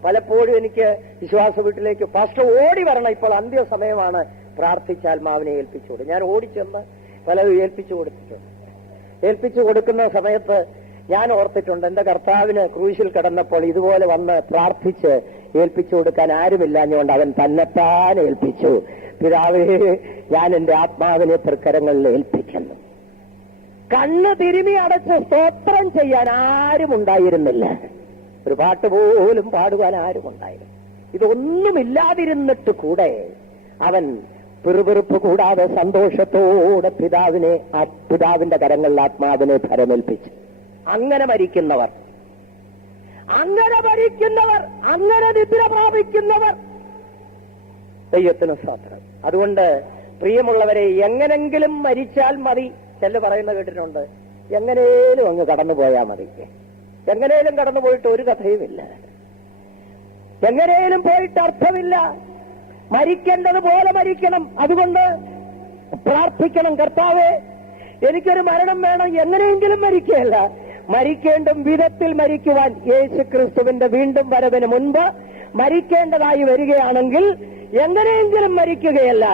പലപ്പോഴും എനിക്ക് വിശ്വാസ വീട്ടിലേക്ക് പാസ്റ്റർ ഓടി വരണം, ഇപ്പോൾ അന്ത്യസമയമാണ്, പ്രാർത്ഥിച്ച ആത്മാവിനെ ഏൽപ്പിച്ചു കൊടുക്കും. ഞാൻ ഓടിച്ചെന്ന് പലരും ഏൽപ്പിച്ചു കൊടുത്തിട്ടുണ്ട്. ഏൽപ്പിച്ചു കൊടുക്കുന്ന സമയത്ത് ഞാൻ ഓർത്തിട്ടുണ്ട്, എന്റെ കർത്താവിന് ക്രൂശിൽ കിടന്നപ്പോൾ ഇതുപോലെ വന്ന് പ്രാർത്ഥിച്ച് ഏൽപ്പിച്ചു കൊടുക്കാൻ ആരുമില്ലാഞ്ഞുകൊണ്ട് അവൻ തന്നെത്താൻ ഏൽപ്പിച്ചു. പിതാവേ, ഞാൻ എന്റെ ആത്മാവിനെ തൃക്കരങ്ങളിൽ ഏൽപ്പിക്കുന്നു. കണ്ണ് തിരുമി അടച്ച് സ്തോത്രം ചെയ്യാൻ ആരും ഉണ്ടായിരുന്നില്ല. ഒരു പാട്ട് പോലും പാടുവാൻ ആരും ഉണ്ടായിരുന്നു. ഇതൊന്നുമില്ലാതിരുന്നിട്ട് കൂടെ അവൻ പിറുപിറുപ്പ് കൂടാതെ സന്തോഷത്തോടെ പിതാവിന്റെ കരങ്ങളിൽ ആത്മാവിനെ ഭരമേൽപ്പിച്ചു. അങ്ങനെ മരിക്കുന്നവർ, അങ്ങനെ നിദ്ര പ്രാപിക്കുന്നവർ, ദൈവത്തിന് സ്തോത്രം. അതുകൊണ്ട് പ്രിയമുള്ളവരെ, എങ്ങനെങ്കിലും മരിച്ചാൽ മതി. ചില പറയുന്ന കേട്ടിട്ടുണ്ട്, എങ്ങനെയും അങ്ങ് കടന്നുപോയാൽ മതി. എങ്ങനെയും കടന്നുപോയിട്ട് ഒരു കഥയുമില്ല, എങ്ങനെയും പോയിട്ട് അർത്ഥമില്ല. മരിക്കേണ്ടതുപോലെ മരിക്കണം. അതുകൊണ്ട് പ്രാർത്ഥിക്കണം, കർത്താവേ, എനിക്കൊരു മരണം വേണം. എങ്ങനെയെങ്കിലും മരിക്കുകയല്ല, മരിക്കേണ്ടും വിധത്തിൽ മരിക്കുവാൻ യേശുക്രിസ്തുവിന്റെ വീണ്ടും വരവിന് മുൻപ് മരിക്കേണ്ടതായി വരികയാണെങ്കിൽ എങ്ങനെയെങ്കിലും മരിക്കുകയല്ല,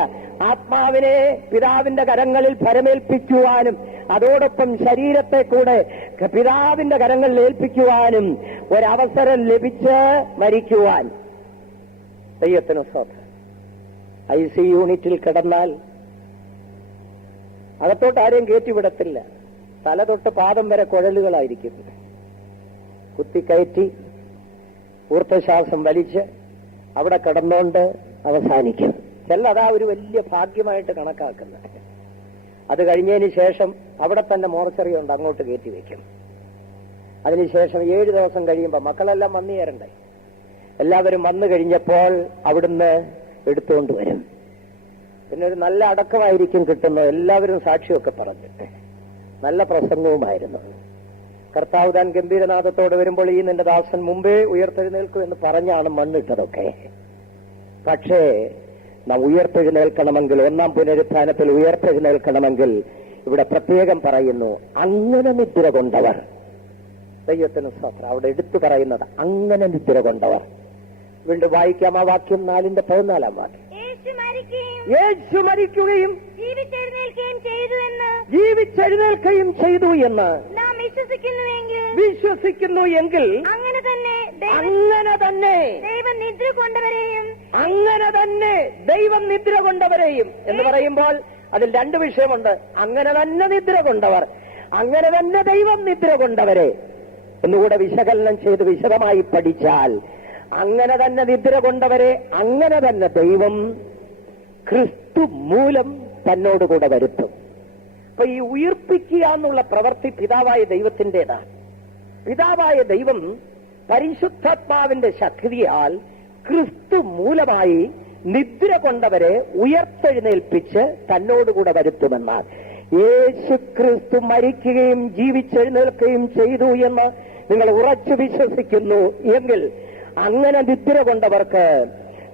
ആത്മാവിനെ പിതാവിന്റെ കരങ്ങളിൽ ഭരമേൽപ്പിക്കുവാനും അതോടൊപ്പം ശരീരത്തെ കൂടെ പിതാവിന്റെ കരങ്ങളിൽ ഏൽപ്പിക്കുവാനും ഒരവസരം ലഭിച്ച് മരിക്കുവാൻ. ദൈവത്തിന് സ്തോത്രം. IC യൂണിറ്റിൽ കിടന്നാൽ അകത്തോട്ട് ആരെയും കയറ്റിവിടത്തില്ല. തല തൊട്ട് പാദം വരെ കുഴലുകളായിരിക്കും. കുത്തിക്കയറ്റി ഊർദ്ധശ്വാസം വലിച്ച് അവിടെ കിടന്നുകൊണ്ട് അവസാനിക്കും. ചിലതാ ഒരു വലിയ ഭാഗ്യമായിട്ട് കണക്കാക്കുന്നത്. അത് കഴിഞ്ഞതിന് ശേഷം അവിടെ തന്നെ മോർച്ചറി ഉണ്ട്, അങ്ങോട്ട് കയറ്റി വെക്കും. അതിനുശേഷം 7 ദിവസം കഴിയുമ്പോൾ മക്കളെല്ലാം വന്നു ചേരണ്ടേ, എല്ലാവരും വന്നു കഴിഞ്ഞപ്പോൾ അവിടുന്ന് എടുത്തുകൊണ്ട് വരും. പിന്നെ ഒരു നല്ല അടക്കമായിരിക്കും കിട്ടുന്നത്. എല്ലാവരും സാക്ഷിയൊക്കെ പറഞ്ഞു, നല്ല പ്രസംഗവുമായിരുന്നു. കർത്താവ് താൻ ഗംഭീരനാഥത്തോടെ വരുമ്പോൾ ഈ നിന്റെ ദാസൻ മുമ്പേ ഉയർത്തെഴുന്നേൽക്കും എന്ന് പറഞ്ഞാണ് മണ്ണിട്ടതൊക്കെ. പക്ഷേ നാം ഉയർത്തെഴുന്നേൽക്കണമെങ്കിൽ, 1-ാം പുനരുത്ഥാനത്തിൽ ഉയർത്തെഴുന്നേൽക്കണമെങ്കിൽ ഇവിടെ പ്രത്യേകം പറയുന്നു, അങ്ങനെ നിദ്ര കൊണ്ടവർ. ദൈവത്തിന് സ്തോത്രം. അവിടെ എടുത്തു പറയുന്നത് അങ്ങനെ നിദ്ര കൊണ്ടവർ. വീണ്ടും വായിക്കാം ആ വാക്യം, 4-ന്റെ 14 യേശു മരിക്കുകയും ജീവിച്ചെഴുന്നേൽക്കുകയും ചെയ്തു എന്ന് നാം വിശ്വസിക്കുന്നു എങ്കിൽ അങ്ങനെ തന്നെ ദൈവം നിദ്ര കൊണ്ടവരെയും അങ്ങനെ തന്നെ ദൈവം നിദ്ര കൊണ്ടവരെയും എന്ന് പറയുമ്പോൾ അതിൽ 2 വിഷയമുണ്ട്. അങ്ങനെ തന്നെ നിദ്ര കൊണ്ടവർ, അങ്ങനെ തന്നെ ദൈവം നിദ്ര കൊണ്ടവരെ എന്നുകൂടെ വിശകലനം ചെയ്ത് വിശദമായി പഠിച്ചാൽ, അങ്ങനെ തന്നെ നിദ്ര കൊണ്ടവരെ അങ്ങനെ തന്നെ ദൈവം ക്രിസ്തു മൂലം തന്നോടുകൂടെ വരുത്തും. അപ്പൊ ഈ ഉയിർപ്പിക്കുക എന്നുള്ള പ്രവൃത്തി പിതാവായ ദൈവത്തിൻ്റെതാണ്. പിതാവായ ദൈവം പരിശുദ്ധാത്മാവിന്റെ ശക്തിയാൽ ക്രിസ്തു മൂലമായി നിദ്ര കൊണ്ടവരെ ഉയർത്തെഴുന്നേൽപ്പിച്ച് തന്നോടുകൂടെ വരുത്തുമെന്നാൽ, യേശു ക്രിസ്തു മരിക്കുകയും ജീവിച്ചെഴുന്നേൽക്കുകയും ചെയ്തു എന്ന് നിങ്ങൾ ഉറച്ചു വിശ്വസിക്കുന്നു എങ്കിൽ, അങ്ങനെ നിദ്ര കൊണ്ടവർക്ക്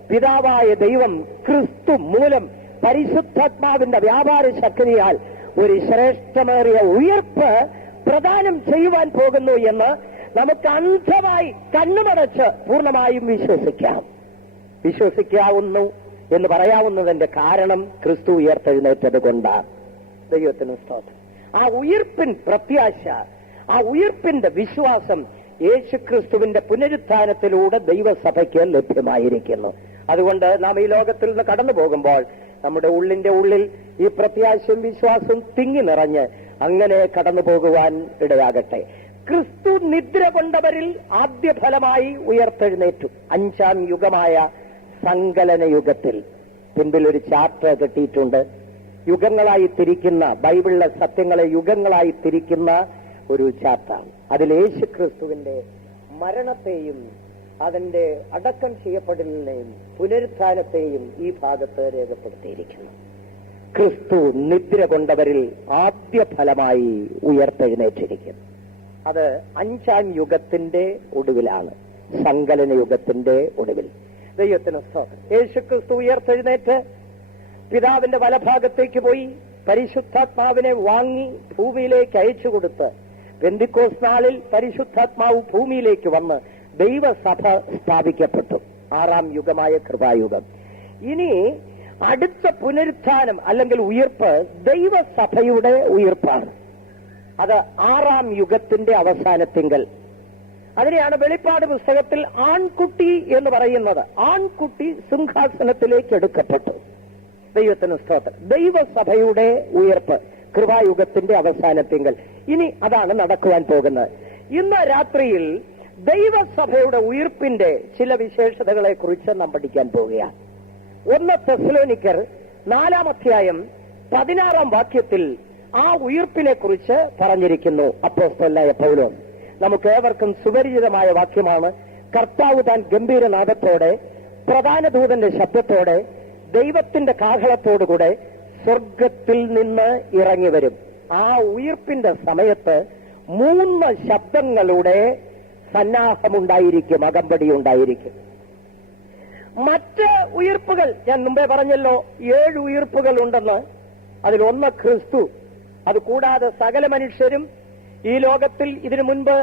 പിതാവായ ദൈവം ക്രിസ്തു മൂലം പരിശുദ്ധാത്മാവിന്റെ വ്യാപാര ശക്തിയാൽ ഒരു ശ്രേഷ്ഠമേറിയ ഉയർപ്പ് പ്രദാനം ചെയ്യുവാൻ പോകുന്നു എന്ന് നമുക്ക് അന്ധമായി കണ്ണുമടച്ച് പൂർണ്ണമായും വിശ്വസിക്കാവുന്നു എന്ന് പറയാവുന്നതിന്റെ കാരണം ക്രിസ്തു ഉയർത്തെഴുന്നേറ്റത് കൊണ്ടാണ്. ദൈവത്തിന് സ്തോത്രം. ആ ഉയിർപ്പിൻ പ്രത്യാശ, ആ ഉയിർപ്പിന്റെ വിശ്വാസം യേശുക്രിസ്തുവിന്റെ പുനരുത്ഥാനത്തിലൂടെ ദൈവസഭയ്ക്ക് ലഭ്യമായിരിക്കുന്നു. അതുകൊണ്ട് നാം ഈ ലോകത്തിൽ നിന്ന് കടന്നു പോകുമ്പോൾ നമ്മുടെ ഉള്ളിന്റെ ഉള്ളിൽ ഈ പ്രത്യാശയും വിശ്വാസവും തിങ്ങി നിറഞ്ഞ് അങ്ങനെ കടന്നു പോകുവാൻ ഇടയാകട്ടെ. ക്രിസ്തു നിദ്ര കൊണ്ടവരിൽ ആദ്യ ഫലമായി ഉയർത്തെഴുന്നേറ്റു. 5-ാം യുഗമായ സങ്കലന യുഗത്തിൽ പിൻപിൽ ഒരു ചാപ്റ്റർ കെട്ടിയിട്ടുണ്ട്. യുഗങ്ങളായി തിരിക്കുന്ന, ബൈബിളിലെ സത്യങ്ങളെ യുഗങ്ങളായി തിരിക്കുന്ന ഒരു ചാപ്റ്ററാണ്. അതിൽ യേശുക്രിസ്തുവിന്റെ മരണത്തെയും അതിന്റെ അടക്കം ചെയ്യപ്പെടലിനെയും പുനരുത്ഥാനത്തെയും ഈ ഭാഗത്ത് രേഖപ്പെടുത്തിയിരിക്കുന്നു. ക്രിസ്തു നിദ്ര കൊണ്ടവരിൽ ആദ്യ ഫലമായി ഉയർത്തെഴുന്നേറ്റിരിക്കുന്നു. അത് 5-ാം യുഗത്തിന്റെ ഒടുവിലാണ്, സങ്കലന യുഗത്തിന്റെ ഒടുവിൽ. ദൈവത്തിന് സ്തോത്രം. യേശുക്രിസ്തു ഉയർത്തെഴുന്നേറ്റ് പിതാവിന്റെ വലഭാഗത്തേക്ക് പോയി പരിശുദ്ധാത്മാവിനെ വാങ്ങി ഭൂമിയിലേക്ക് അയച്ചു കൊടുത്ത് പെന്തിക്കോസ് നാളിൽ പരിശുദ്ധാത്മാവ് ഭൂമിയിലേക്ക് വന്ന് ദൈവസഭ സ്ഥാപിക്കപ്പെട്ടു. 6-ാം യുഗമായ കൃപായുഗം. ഇനി അടുത്ത പുനരുത്ഥാനം അല്ലെങ്കിൽ ഉയിർപ്പ് ദൈവസഭയുടെ ഉയിർപ്പാണ്. അത് 6-ാം യുഗത്തിന്റെ അവസാനത്തിങ്കൽ. അതിനെയാണ് വെളിപ്പാട് പുസ്തകത്തിൽ ആൺകുട്ടി എന്ന് പറയുന്നത്. ആൺകുട്ടി സിംഹാസനത്തിലേക്ക് എടുക്കപ്പെട്ടു. ദൈവത്തിന് സ്തോത്രം. ദൈവസഭയുടെ ഉയർപ്പ് കൃപായുഗത്തിന്റെ അവസാനത്തിങ്കൽ. ഇനി അതാണ് നടക്കുവാൻ പോകുന്നത്. ഇന്ന് രാത്രിയിൽ ദൈവസഭയുടെ ഉയിർപ്പിന്റെ ചില വിശേഷതകളെ കുറിച്ച് നാം പഠിക്കാൻ പോവുകയാണ്. 1 തെസ്സലോനിക്കർ 4-ാം അധ്യായം 16-ാം വാക്യത്തിൽ ആ ഉയിർപ്പിനെ കുറിച്ച് പറഞ്ഞിരിക്കുന്നു. അപ്പോസ്തലനായ പൗലോസ്. നമുക്ക് ഏവർക്കും സുപരിചിതമായ വാക്യമാണ്. കർത്താവ് താൻ ഗംഭീരനാദത്തോടെ, പ്രധാന ദൂതന്റെ ശബ്ദത്തോടെ, ദൈവത്തിന്റെ കാഹളത്തോടുകൂടെ സ്വർഗത്തിൽ നിന്ന് ഇറങ്ങി വരും. ആ ഉയിർപ്പിന്റെ സമയത്ത് 3 ശബ്ദങ്ങളുടെ സന്നാഹമുണ്ടായിരിക്കും, അകമ്പടി ഉണ്ടായിരിക്കും. മറ്റ് ഉയിർപ്പുകൾ ഞാൻ മുമ്പേ പറഞ്ഞല്ലോ, 7 ഉയിർപ്പുകൾ ഉണ്ടെന്ന്. അതിൽ 1 ക്രിസ്തു. അതുകൂടാതെ സകല മനുഷ്യരും, ഈ ലോകത്തിൽ ഇതിനു മുൻപ്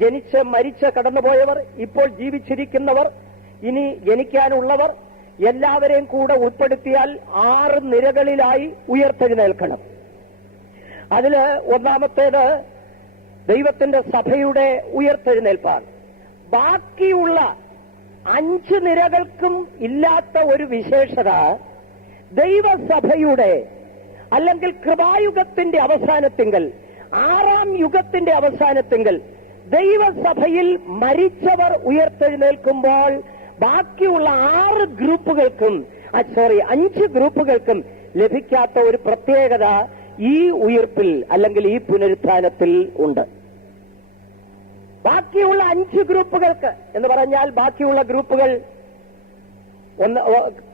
ജനിച്ച് മരിച്ച് കടന്നുപോയവർ, ഇപ്പോൾ ജീവിച്ചിരിക്കുന്നവർ, ഇനി ജനിക്കാനുള്ളവർ, എല്ലാവരെയും കൂടെ ഉൾപ്പെടുത്തിയാൽ 6 നിരകളിലായി ഉയർത്തെഴുന്നേൽക്കണം. അതില് 1-ാമത്തേത് ദൈവത്തിന്റെ സഭയുടെ ഉയർത്തെഴുന്നേൽപ്പാണ്. ബാക്കിയുള്ള 5 നിരകൾക്കും ഇല്ലാത്ത ഒരു വിശേഷത, ദൈവസഭയുടെ അല്ലെങ്കിൽ കൃപായുഗത്തിന്റെ അവസാനത്തിങ്കൽ, 6-ാം യുഗത്തിന്റെ അവസാനത്തിങ്കൽ ദൈവസഭയിൽ മരിച്ചവർ ഉയർത്തെഴുന്നേൽക്കുമ്പോൾ ബാക്കിയുള്ള 6 ഗ്രൂപ്പുകൾക്കും 5 ഗ്രൂപ്പുകൾക്കും ലഭിക്കാത്ത ഒരു പ്രത്യേകത ഈ ഉയിർപ്പിൽ അല്ലെങ്കിൽ ഈ പുനരുത്ഥാനത്തിൽ ഉണ്ട്. ബാക്കിയുള്ള 5 ഗ്രൂപ്പുകൾക്ക് എന്ന് പറഞ്ഞാൽ ബാക്കിയുള്ള ഗ്രൂപ്പുകൾ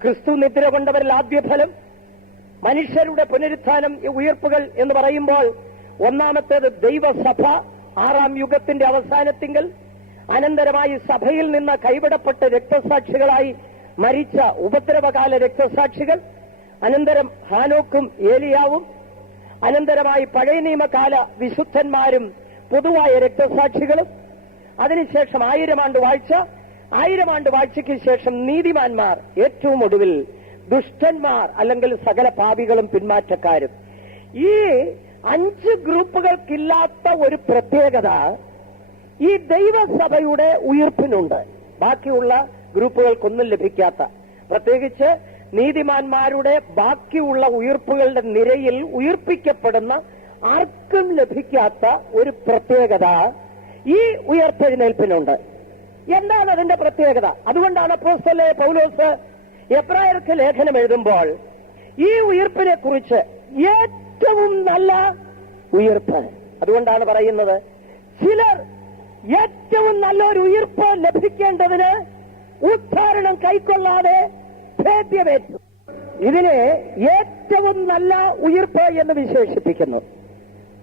ക്രിസ്തു നിദ്ര കൊണ്ടവരിൽ ആദ്യ ഫലം, മനുഷ്യരുടെ പുനരുത്ഥാനം, ഉയിർപ്പുകൾ എന്ന് പറയുമ്പോൾ ഒന്നാമത്തേത് ദൈവസഭ 6-ാം യുഗത്തിന്റെ അവസാനത്തിങ്കൽ, അനന്തരമായി സഭയിൽ നിന്ന് കൈവിടപ്പെട്ട് രക്തസാക്ഷികളായി മരിച്ച ഉപദ്രവകാല രക്തസാക്ഷികൾ, അനന്തരം ഹാനോക്കും ഏലിയാവും, അനന്തരമായി പഴയ നിയമകാല വിശുദ്ധന്മാരും പൊതുവായ രക്തസാക്ഷികളും, അതിനുശേഷം 1000 ആണ്ട് വാഴ്ച, 1000 ആണ്ട് വാഴ്ചയ്ക്ക് ശേഷം നീതിമാന്മാർ, ഏറ്റവും ഒടുവിൽ ദുഷ്ടന്മാർ അല്ലെങ്കിൽ സകല പാപികളും പിന്മാറ്റക്കാരും. ഈ 5 ഗ്രൂപ്പുകൾക്കില്ലാത്ത ഒരു പ്രത്യേകത ഈ ദൈവസഭയുടെ ഉയിർപ്പിനുണ്ട്. ബാക്കിയുള്ള ഗ്രൂപ്പുകൾക്കൊന്നും ലഭിക്കാത്ത, പ്രത്യേകിച്ച് നീതിമാന്മാരുടെ ബാക്കിയുള്ള ഉയിർപ്പുകളുടെ നിരയിൽ ഉയിർപ്പിക്കപ്പെടുന്ന ആർക്കും ലഭിക്കാത്ത ഒരു പ്രത്യേകത ഈ ഉയർത്തെഴുന്നേൽപ്പിനുണ്ട്. എന്താണ് അതിന്റെ പ്രത്യേകത? അതുകൊണ്ടാണ് അപ്പോസ്തലനായ പൗലോസ് എബ്രായർക്ക് ലേഖനം എഴുതുമ്പോൾ ഈ ഉയിർപ്പിനെ കുറിച്ച് ഏറ്റവും നല്ല ഉയിർപ്പ്, അതുകൊണ്ടാണ് പറയുന്നത്, ചിലർ ഏറ്റവും നല്ലൊരു ഉയിർപ്പ് ലഭിക്കേണ്ടതിന് ഉദ്ധാരണം കൈക്കൊള്ളാതെ ഭേദ്യമേറ്റു. ഇതിനെ ഏറ്റവും നല്ല ഉയിർപ്പ് എന്ന് വിശേഷിപ്പിക്കുന്നു.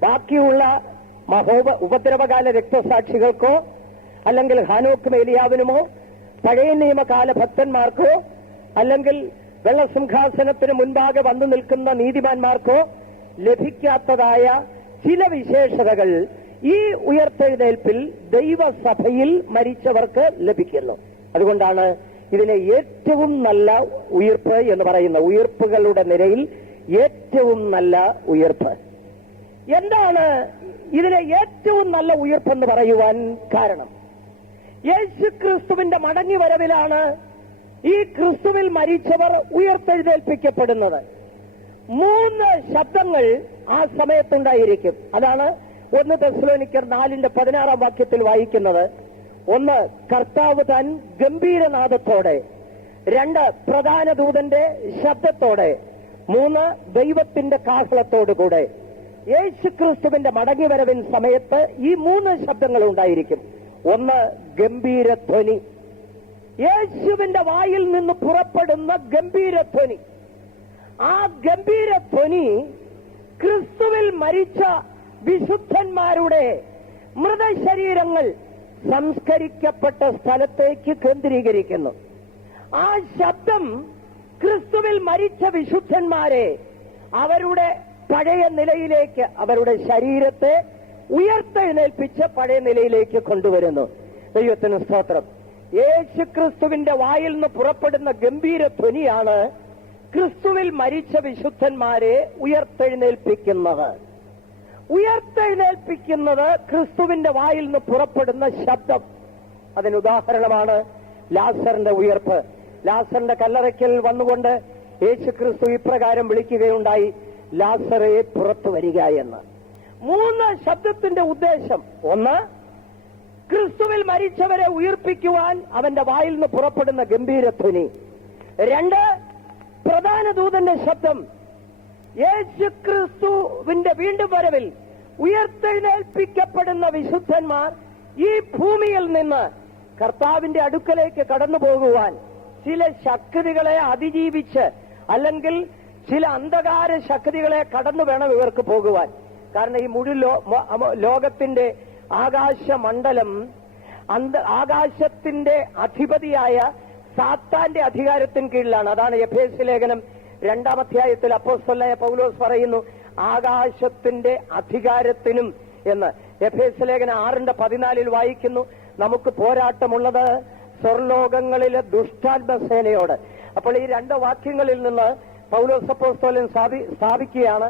ബാക്കിയുള്ള ഉപദ്രവകാല രക്തസാക്ഷികൾക്കോ അല്ലെങ്കിൽ ഹാനോക്കും ഏലിയാവിനുമോ പഴയ നിയമകാല ഭക്തന്മാർക്കോ അല്ലെങ്കിൽ വെള്ളസിംഹാസനത്തിന് മുൻപാകെ വന്നു നിൽക്കുന്ന നീതിമാന്മാർക്കോ ലഭിക്കാത്തതായ ചില വിശേഷതകൾ ഈ ഉയർത്തെഴുന്നേൽപ്പിൽ ദൈവസഭയിൽ മരിച്ചവർക്ക് ലഭിക്കുന്നു. അതുകൊണ്ടാണ് ഇതിനെ ഏറ്റവും നല്ല ഉയിർപ്പ് എന്ന് പറയുന്ന, ഉയിർപ്പുകളുടെ നിരയിൽ ഏറ്റവും നല്ല ഉയിർപ്പ്. എന്താണ് ഇതിനെ ഏറ്റവും നല്ല ഉയിർപ്പെന്ന് പറയുവാൻ കാരണം? യേശു ക്രിസ്തുവിന്റെ മടങ്ങി വരവിലാണ് ഈ ക്രിസ്തുവിൽ മരിച്ചവർ ഉയർത്തെഴുന്നേൽപ്പിക്കപ്പെടുന്നത്. 3 ശബ്ദങ്ങൾ ആ സമയത്തുണ്ടായിരിക്കും. അതാണ് 1 തെസ്സലോനിക്കർ 4:16 വാക്യത്തിൽ വായിക്കുന്നത്. 1, കർത്താവ് താൻ ഗംഭീരനാദത്തോടെ, 2, പ്രധാന ദൂതന്റെ ശബ്ദത്തോടെ, 3, ദൈവത്തിന്റെ കാഹളത്തോടുകൂടെ. യേശുക്രിസ്തുവിന്റെ മടങ്ങിവരവിൻ സമയത്ത് ഈ 3 ശബ്ദങ്ങൾ ഉണ്ടായിരിക്കും. 1, ഗംഭീരധ്വനി, യേശുവിന്റെ വായിൽ നിന്ന് പുറപ്പെടുന്ന ഗംഭീരധ്വനി. ആ ഗംഭീരധ്വനി ക്രിസ്തുവിൽ മരിച്ച വിശുദ്ധന്മാരുടെ മൃതശരീരങ്ങൾ സംസ്കരിക്കപ്പെട്ട സ്ഥലത്തേക്ക് കേന്ദ്രീകരിക്കുന്നു. ആ ശബ്ദം ക്രിസ്തുവിൽ മരിച്ച വിശുദ്ധന്മാരെ അവരുടെ പഴയ നിലയിലേക്ക്, അവരുടെ ശരീരത്തെ ഉയർത്തെഴുന്നേൽപ്പിച്ച് പഴയ നിലയിലേക്ക് കൊണ്ടുവരുന്നു. ദൈവത്തിന് സ്തോത്രം. യേശു ക്രിസ്തുവിന്റെ വായിൽ നിന്ന് പുറപ്പെടുന്ന ഗംഭീരധ്വനിയാണ് ക്രിസ്തുവിൽ മരിച്ച വിശുദ്ധന്മാരെ ഉയർത്തെഴുന്നേൽപ്പിക്കുന്നത്. ഉയർത്തെഴുന്നേൽപ്പിക്കുന്നത് ക്രിസ്തുവിന്റെ വായിൽ നിന്ന് പുറപ്പെടുന്ന ശബ്ദം. അതിനുദാഹരണമാണ് ലാസറിന്റെ ഉയർപ്പ്. ലാസറിന്റെ കല്ലറയ്ക്കൽ വന്നുകൊണ്ട് യേശു ക്രിസ്തു ഇപ്രകാരം വിളിക്കുകയുണ്ടായി, ലാസറെ പുറത്തു വരിക എന്ന്. 3 ശബ്ദത്തിന്റെ ഉദ്ദേശം: 1, ക്രിസ്തുവിൽ മരിച്ചവരെ ഉയർപ്പിക്കുവാൻ അവന്റെ വായിൽ നിന്ന് പുറപ്പെടുന്ന ഗംഭീരധ്വനി. 2, പ്രധാന ദൂതന്റെ ശബ്ദം. യേശു ക്രിസ്തുവിന്റെ വീണ്ടും വരവിൽ ഉയർത്തെഴുന്നേൽപ്പിക്കപ്പെടുന്ന വിശുദ്ധന്മാർ ഈ ഭൂമിയിൽ നിന്ന് കർത്താവിന്റെ അടുക്കലേക്ക് കടന്നു പോകുവാൻ ചില ശക്തികളെ അതിജീവിച്ച്, അല്ലെങ്കിൽ ചില അന്ധകാര ശക്തികളെ കടന്നു വേണം ഇവർക്ക് പോകുവാൻ. കാരണം ഈ മുഴുവൻ ലോകത്തിന്റെ ആകാശമണ്ഡലം ആകാശത്തിന്റെ അധിപതിയായ സാത്താന്റെ അധികാരത്തിന് കീഴിലാണ്. അതാണ് എഫേസ്യ ലേഖനം 2-ാം അധ്യായത്തിൽ അപ്പോസ്തലനായ പൗലോസ് പറയുന്നു, ആകാശത്തിന്റെ അധികാരത്തിനും എന്ന്. എഫേസ്യ ലേഖനം 6:14 വായിക്കുന്നു, നമുക്ക് പോരാട്ടമുള്ളത് സ്വർലോകങ്ങളിലെ ദുഷ്ടാത്മസേനയോട്. അപ്പോൾ ഈ 2 വാക്യങ്ങളിൽ നിന്ന് പൗലോസ് അപ്പോസ്തലൻ സ്ഥാപിക്കുകയാണ്,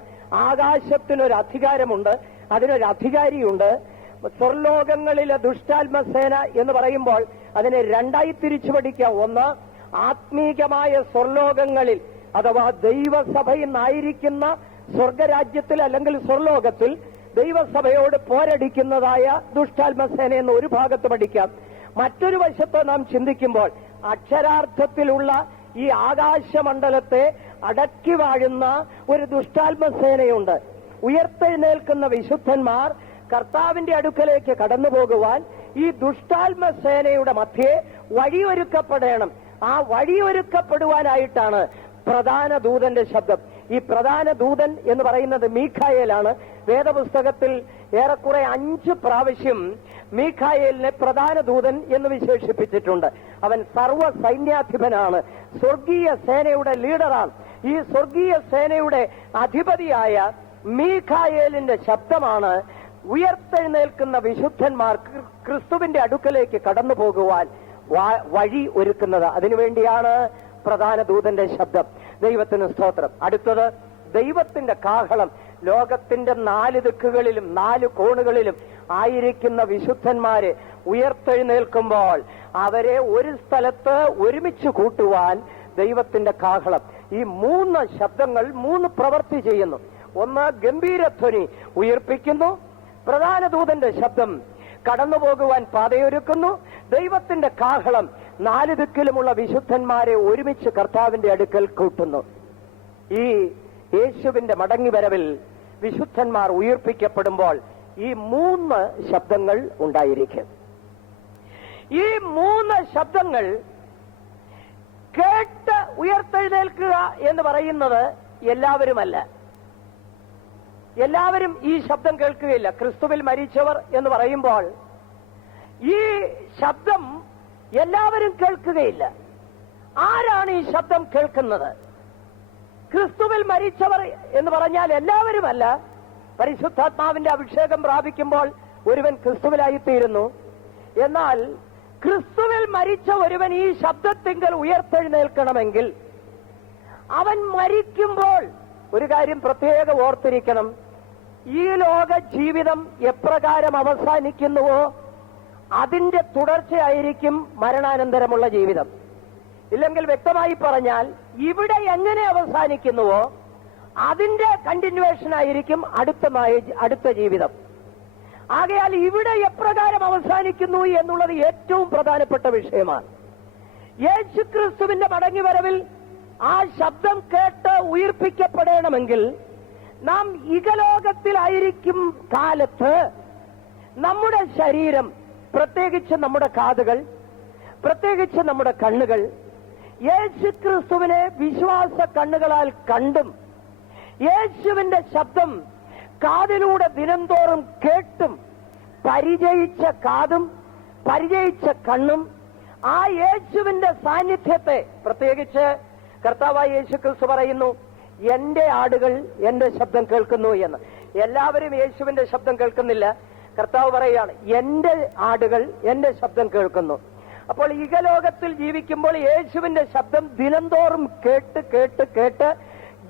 ആകാശത്തിനൊരു അധികാരമുണ്ട്, അതിനൊരു അധികാരിയുണ്ട്. സ്വർലോകങ്ങളിലെ ദുഷ്ടാത്മസേന എന്ന് പറയുമ്പോൾ അതിനെ 2ആയി തിരിച്ചു പഠിക്കാം. 1, ആത്മീകമായ സ്വർലോകങ്ങളിൽ അഥവാ ദൈവസഭയിൽ നിന്നായിരിക്കുന്ന സ്വർഗരാജ്യത്തിൽ അല്ലെങ്കിൽ സ്വർലോകത്തിൽ ദൈവസഭയോട് പോരടിക്കുന്നതായ ദുഷ്ടാത്മസേന എന്ന് ഒരു ഭാഗത്ത് പഠിക്കാം. മറ്റൊരു വശത്ത് നാം ചിന്തിക്കുമ്പോൾ അക്ഷരാർത്ഥത്തിലുള്ള ഈ ആകാശമണ്ഡലത്തെ അടക്കി വാഴുന്ന ഒരു ദുഷ്ടാത്മസേനയുണ്ട്. ഉയർത്തെഴുന്നേൽക്കുന്ന വിശുദ്ധന്മാർ കർത്താവിന്റെ അടുക്കലേക്ക് കടന്നു പോകുവാൻ ഈ ദുഷ്ടാത്മസേനയുടെ മധ്യേ വഴിയൊരുക്കപ്പെടണം. ആ വഴിയൊരുക്കപ്പെടുവാനായിട്ടാണ് പ്രധാന ദൂതന്റെ ശബ്ദം. ഈ പ്രധാന ദൂതൻ എന്ന് പറയുന്നത് മീഖായേലാണ്. വേദപുസ്തകത്തിൽ ഏറെക്കുറെ 5 പ്രാവശ്യം മീഖായേലിനെ പ്രധാന ദൂതൻ എന്ന് വിശേഷിപ്പിച്ചിട്ടുണ്ട്. അവൻ സർവ്വ സൈന്യാധിപനാണ്, സ്വർഗീയ സേനയുടെ ലീഡറാണ്. ഈ സ്വർഗീയ സേനയുടെ അധിപതിയായ മീഖായേലിന്റെ ശബ്ദമാണ് ഉയർത്തെഴുന്നേൽക്കുന്ന വിശുദ്ധന്മാർ ക്രിസ്തുവിന്റെ അടുക്കലേക്ക് കടന്നു പോകുവാൻ വഴി ഒരുക്കുന്നത്. അതിനുവേണ്ടിയാണ് പ്രധാന ദൂതന്റെ ശബ്ദം. ദൈവത്തിന് സ്തോത്രം. അടുത്തത് ദൈവത്തിന്റെ കാഹളം. ലോകത്തിന്റെ 4 ദിക്കുകളിലും 4 കോണുകളിലും ആയിരിക്കുന്ന വിശുദ്ധന്മാരെ ഉയർത്തെഴുന്നേൽക്കുമ്പോൾ അവരെ ഒരു സ്ഥലത്ത് ഒരുമിച്ച് കൂട്ടുവാൻ ദൈവത്തിന്റെ കാഹളം. ഈ 3 ശബ്ദങ്ങൾ 3 പ്രവൃത്തി ചെയ്യുന്നു. ഒന്ന്, ഗംഭീരധ്വനി ഉയർപ്പിക്കുന്നു. പ്രധാന ദൂതന്റെ ശബ്ദം കടന്നുപോകുവാൻ പാതയൊരുക്കുന്നു. ദൈവത്തിന്റെ കാഹളം 4 ദിക്കിലുമുള്ള വിശുദ്ധന്മാരെ ഒരുമിച്ച് കർത്താവിന്റെ അടുക്കൽ കൂട്ടുന്നു. ഈ യേശുവിന്റെ മടങ്ങിവരവിൽ വിശുദ്ധന്മാർ ഉയർപ്പിക്കപ്പെടുമ്പോൾ ഈ 3 ശബ്ദങ്ങൾ ഉണ്ടായിരിക്കും. ഈ 3 ശബ്ദങ്ങൾ കേട്ട് ഉയർത്തെഴുന്നേൽക്കുക എന്ന് പറയുന്നത് എല്ലാവരുമല്ല. എല്ലാവരും ഈ ശബ്ദം കേൾക്കുകയില്ല. ക്രിസ്തുവിൽ മരിച്ചവർ എന്ന് പറയുമ്പോൾ ഈ ശബ്ദം എല്ലാവരും കേൾക്കുകയില്ല. ആരാണ് ഈ ശബ്ദം കേൾക്കുന്നത്? ക്രിസ്തുവിൽ മരിച്ചവർ എന്ന് പറഞ്ഞാൽ എല്ലാവരുമല്ല. പരിശുദ്ധാത്മാവിന്റെ അഭിഷേകം പ്രാപിക്കുമ്പോൾ ഒരുവൻ ക്രിസ്തുവിലായിത്തീരുന്നു. എന്നാൽ ക്രിസ്തുവിൽ മരിച്ച ഒരുവൻ ഈ ശബ്ദത്തിങ്കൽ ഉയർത്തെഴുന്നേൽക്കണമെങ്കിൽ അവൻ മരിക്കുമ്പോൾ ഒരു കാര്യം പ്രത്യേകം ഓർത്തിരിക്കണം. ഈ ലോക ജീവിതം എപ്രകാരം അവസാനിക്കുന്നുവോ അതിന്റെ തുടർച്ചയായിരിക്കും മരണാനന്തരമുള്ള ജീവിതം. ഇല്ലെങ്കിൽ വ്യക്തമായി പറഞ്ഞാൽ ഇവിടെ എങ്ങനെ അവസാനിക്കുന്നുവോ അതിന്റെ കണ്ടിന്യൂവേഷൻ ആയിരിക്കും അടുത്ത ജീവിതം. ആകയാൽ ഇവിടെ എപ്രകാരം അവസാനിക്കുന്നു എന്നുള്ളത് ഏറ്റവും പ്രധാനപ്പെട്ട വിഷയമാണ്. യേശുക്രിസ്തുവിന്റെ മടങ്ങിവരവിൽ ആ ശബ്ദം കേട്ട് ഉയർപ്പിക്കപ്പെടണമെങ്കിൽ നാം ഇഹലോകത്തിലായിരിക്കും കാലത്ത് നമ്മുടെ ശരീരം, പ്രത്യേകിച്ച് നമ്മുടെ കാതുകൾ, പ്രത്യേകിച്ച് നമ്മുടെ കണ്ണുകൾ യേശുക്രിസ്തുവിനെ വിശ്വാസ കണ്ണുകളാൽ കണ്ടും യേശുവിന്റെ ശബ്ദം കാതിലൂടെ ദിനംതോറും കേട്ടും പരിചയിച്ച കാതും പരിചയിച്ച കണ്ണും ആ യേശുവിന്റെ സാന്നിധ്യത്തെ, പ്രത്യേകിച്ച് കർത്താവായ യേശുക്രിസ്തു പറയുന്നു, എന്റെ ആടുകൾ എന്റെ ശബ്ദം കേൾക്കുന്നു എന്ന്. എല്ലാവരും യേശുവിന്റെ ശബ്ദം കേൾക്കുന്നില്ല. കർത്താവ് പറയുകയാണ്, എന്റെ ആടുകൾ എന്റെ ശബ്ദം കേൾക്കുന്നു. അപ്പോൾ ഇഹലോകത്തിൽ ജീവിക്കുമ്പോൾ യേശുവിന്റെ ശബ്ദം ദിനംതോറും കേട്ട് കേട്ട് കേട്ട്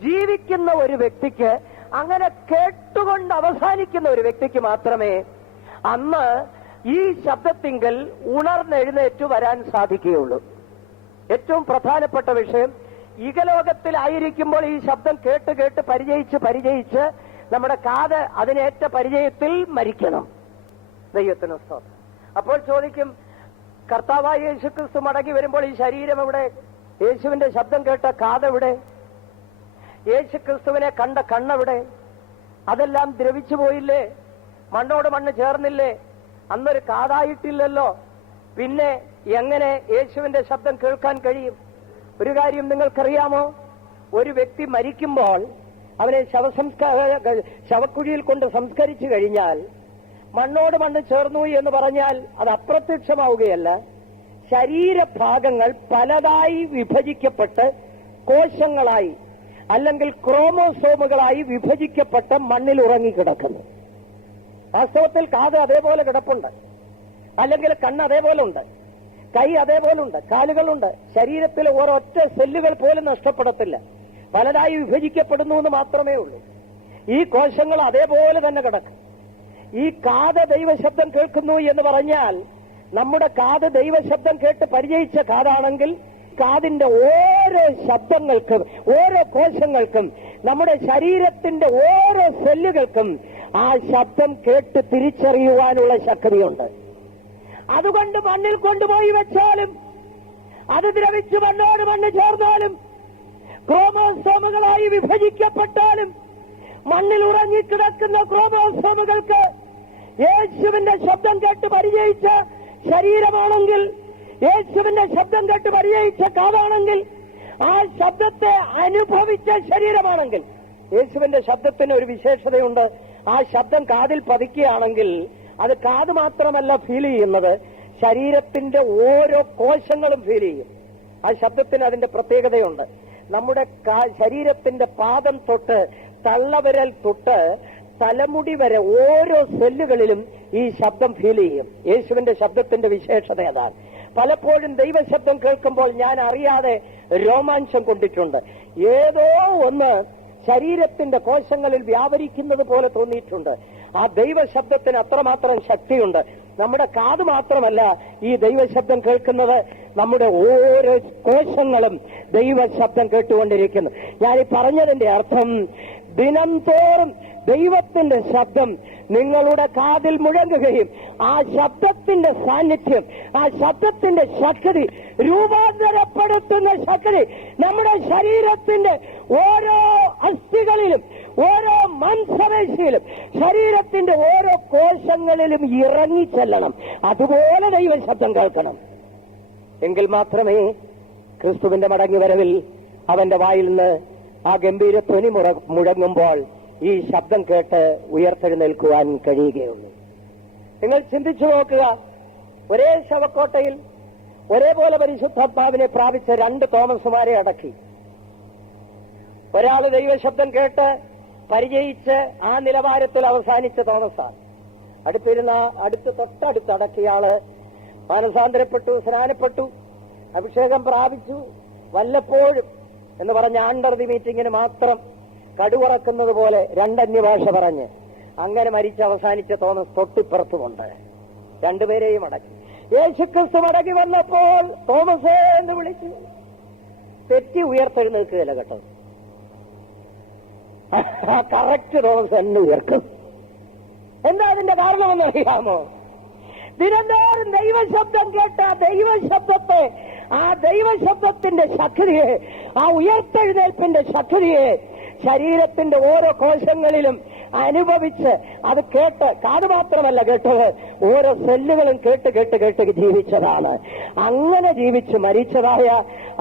ജീവിക്കുന്ന ഒരു വ്യക്തിക്ക്, അങ്ങനെ കേട്ടുകൊണ്ട് അവസാനിക്കുന്ന ഒരു വ്യക്തിക്ക് മാത്രമേ അന്ന് ഈ ശബ്ദത്തിങ്കൽ ഉണർന്നെഴുന്നേറ്റു വരാൻ സാധിക്കുകയുള്ളൂ. ഏറ്റവും പ്രധാനപ്പെട്ട വിഷയം, ഇഹലോകത്തിലായിരിക്കുമ്പോൾ ഈ ശബ്ദം കേട്ട് കേട്ട് പരിചയിച്ച് നമ്മുടെ കാത് അതിനേറ്റ പരിചയത്തിൽ മരിക്കണം. ദൈവത്തിന് സ്തോത്രം. അപ്പോൾ ചോദിക്കും, കർത്താവായ യേശുക്രിസ്തു മടങ്ങി വരുമ്പോൾ ഈ ശരീരം എവിടെ? യേശുവിന്റെ ശബ്ദം കേട്ട കാതെവിടെ? യേശുക്രിസ്തുവിനെ കണ്ട കണ്ണെവിടെ? അതെല്ലാം ദ്രവിച്ചു പോയില്ലേ? മണ്ണോട് മണ്ണ് ചേർന്നില്ലേ? അന്നൊരു കാതായിട്ടില്ലല്ലോ. പിന്നെ എങ്ങനെ യേശുവിന്റെ ശബ്ദം കേൾക്കാൻ കഴിയും? ഒരു കാര്യം നിങ്ങൾക്കറിയാമോ? ഒരു വ്യക്തി മരിക്കുമ്പോൾ അവനെ ശവക്കുഴിയിൽ കൊണ്ട് സംസ്കരിച്ചു കഴിഞ്ഞാൽ മണ്ണോട് മണ്ണ് ചേർന്നു എന്ന് പറഞ്ഞാൽ അത് അപ്രത്യക്ഷമാവുകയല്ല. ശരീരഭാഗങ്ങൾ പലതായി വിഭജിക്കപ്പെട്ട് കോശങ്ങളായി അല്ലെങ്കിൽ ക്രോമോസോമുകളായി വിഭജിക്കപ്പെട്ട് മണ്ണിൽ ഉറങ്ങിക്കിടക്കുന്നു. വാസ്തവത്തിൽ കാത് അതേപോലെ കിടപ്പുണ്ട്, അല്ലെങ്കിൽ കണ്ണ് അതേപോലെ ഉണ്ട്, കൈ അതേപോലെ ഉണ്ട്, കാലുകളുണ്ട്. ശരീരത്തിൽ ഒരൊറ്റ സെല്ലുകൾ പോലും നഷ്ടപ്പെടത്തില്ല. പലതായി വിഭജിക്കപ്പെടുന്നു എന്ന് മാത്രമേ ഉള്ളൂ. ഈ കോശങ്ങൾ അതേപോലെ തന്നെ കിടക്കും. ഈ കാത് ദൈവശബ്ദം കേൾക്കുന്നു എന്ന് പറഞ്ഞാൽ നമ്മുടെ കാത് ദൈവശബ്ദം കേട്ട് പരിചയിച്ച കാതാണെങ്കിൽ കാതിന്റെ ഓരോ ശബ്ദങ്ങൾക്കും ഓരോ കോശങ്ങൾക്കും നമ്മുടെ ശരീരത്തിന്റെ ഓരോ സെല്ലുകൾക്കും ആ ശബ്ദം കേട്ട് തിരിച്ചറിയുവാനുള്ള ശക്തിയുണ്ട്. അതുകൊണ്ട് മണ്ണിൽ കൊണ്ടുപോയി വെച്ചാലും അത് ദ്രവിച്ച് മണ്ണോട് മണ്ണ് ചേർന്നാലും ക്രോമോസോമുകളായി വിഭജിക്കപ്പെട്ടാലും മണ്ണിൽ ഉറങ്ങിക്കിടക്കുന്ന ക്രോമോസോമുകൾക്ക് യേശുവിന്റെ ശബ്ദം കേട്ട് പരിചയിച്ച ശരീരമാണെങ്കിൽ, യേശുവിന്റെ ശബ്ദം കേട്ട് പരിചയിച്ച കാതാണെങ്കിൽ, ആ ശബ്ദത്തെ അനുഭവിച്ച ശരീരമാണെങ്കിൽ, യേശുവിന്റെ ശബ്ദത്തിന് ഒരു വിശേഷതയുണ്ട്. ആ ശബ്ദം കാതിൽ പതിക്കുകയാണെങ്കിൽ അത് കാത് മാത്രമല്ല ഫീൽ ചെയ്യുന്നത്, ശരീരത്തിന്റെ ഓരോ കോശങ്ങളും ഫീൽ ചെയ്യും. ആ ശബ്ദത്തിന് അതിന്റെ പ്രത്യേകതയുണ്ട്. നമ്മുടെ ശരീരത്തിന്റെ പാദം തൊട്ട് തള്ളവിരൽ തൊട്ട് തലമുടി വരെ ഓരോ സെല്ലുകളിലും ഈ ശബ്ദം ഫീൽ ചെയ്യും. യേശുവിന്റെ ശബ്ദത്തിന്റെ വിശേഷത അതാണ്. പലപ്പോഴും ദൈവശബ്ദം കേൾക്കുമ്പോൾ ഞാൻ അറിയാതെ രോമാഞ്ചം കൊണ്ടിട്ടുണ്ട്. ഏതോ ഒന്ന് ശരീരത്തിന്റെ കോശങ്ങളിൽ വ്യാപരിക്കുന്നത് പോലെ തോന്നിയിട്ടുണ്ട്. ആ ദൈവശബ്ദത്തിന് അത്രമാത്രം ശക്തിയുണ്ട്. നമ്മുടെ കാത് മാത്രമല്ല ഈ ദൈവശബ്ദം കേൾക്കുന്നത്, നമ്മുടെ ഓരോ കോശങ്ങളും ദൈവശബ്ദം കേട്ടുകൊണ്ടിരിക്കുന്നു. ഞാൻ ഈ പറഞ്ഞതിന്റെ അർത്ഥം, ദിനം തോറും ദൈവത്തിന്റെ ശബ്ദം നിങ്ങളുടെ കാതിൽ മുഴങ്ങുകയും ആ ശബ്ദത്തിന്റെ സാന്നിധ്യം, ആ ശബ്ദത്തിന്റെ ശക്തി, രൂപാന്തരപ്പെടുത്തുന്ന ശക്തി നമ്മുടെ ശരീരത്തിന്റെ ഓരോ അസ്ഥികളിലും ഓരോ മാംസപേശിയിലും ശരീരത്തിന്റെ ഓരോ കോശങ്ങളിലും ഇറങ്ങിച്ചെല്ലണം. അതുപോലെ ദൈവശബ്ദം കേൾക്കണം. എങ്കിൽ മാത്രമേ ക്രിസ്തുവിന്റെ മടങ്ങിവരവിൽ അവന്റെ വായിൽ നിന്ന് ആ ഗംഭീര ധ്വനി മുഴങ്ങുമ്പോൾ ഈ ശബ്ദം കേട്ട് ഉയർത്തെഴുന്നേൽക്കുവാൻ കഴിയുകയുള്ളൂ. നിങ്ങൾ ചിന്തിച്ചു നോക്കുക, ഒരേ ശവക്കോട്ടയിൽ ഒരേപോലെ പരിശുദ്ധാത്മാവിനെ പ്രാപിച്ച രണ്ട് തോമസുമാരെ അടക്കി. ഒരാൾ ദൈവശബ്ദം കേട്ട് പരിചയിച്ച് ആ നിലവാരത്തിൽ അവസാനിച്ച തോമസാണ്. തൊട്ടടുത്ത് അടക്കിയാള് മാനസാന്തരപ്പെട്ടു, സ്നാനപ്പെട്ടു, അഭിഷേകം പ്രാപിച്ചു. വല്ലപ്പോഴും എന്ന് പറഞ്ഞ അണ്ടർ ദി മീറ്റിംഗിന് മാത്രം കടുവറക്കുന്നത് പോലെ രണ്ടന്യഭാഷ പറഞ്ഞ് അങ്ങനെ മരിച്ച് അവസാനിച്ച തോമസ് തൊട്ടിപ്പുറത്തുമുണ്ട്. രണ്ടുപേരെയും അടക്കി. യേശുക്രിസ്തു മടങ്ങി വന്നപ്പോൾ തോമസേ എന്ന് വിളിച്ചു. തെറ്റി ഉയർത്തെഴുന്നേൽക്കുകയല്ല കേട്ടോ, കറക്റ്റ് തോമസ് തന്നെ ഉയർക്കും. എന്താ അതിന്റെ കാരണമെന്ന് അറിയാമോ? ദിനംതോറും ദൈവശബ്ദം കേട്ട ദൈവശബ്ദത്തെ, ആ ദൈവശബ്ദത്തിന്റെ ശക്തിയെ, ആ ഉയർത്തെഴുന്നേൽപ്പിന്റെ ശക്തിയെ ശരീരത്തിന്റെ ഓരോ കോശങ്ങളിലും അനുഭവിച്ച് അത് കേട്ട്, കാത് മാത്രമല്ല കേട്ടത്, ഓരോ സെല്ലുകളും കേട്ട് കേട്ട് കേട്ട് ജീവിച്ചതാണ്. അങ്ങനെ ജീവിച്ച് മരിച്ചതായ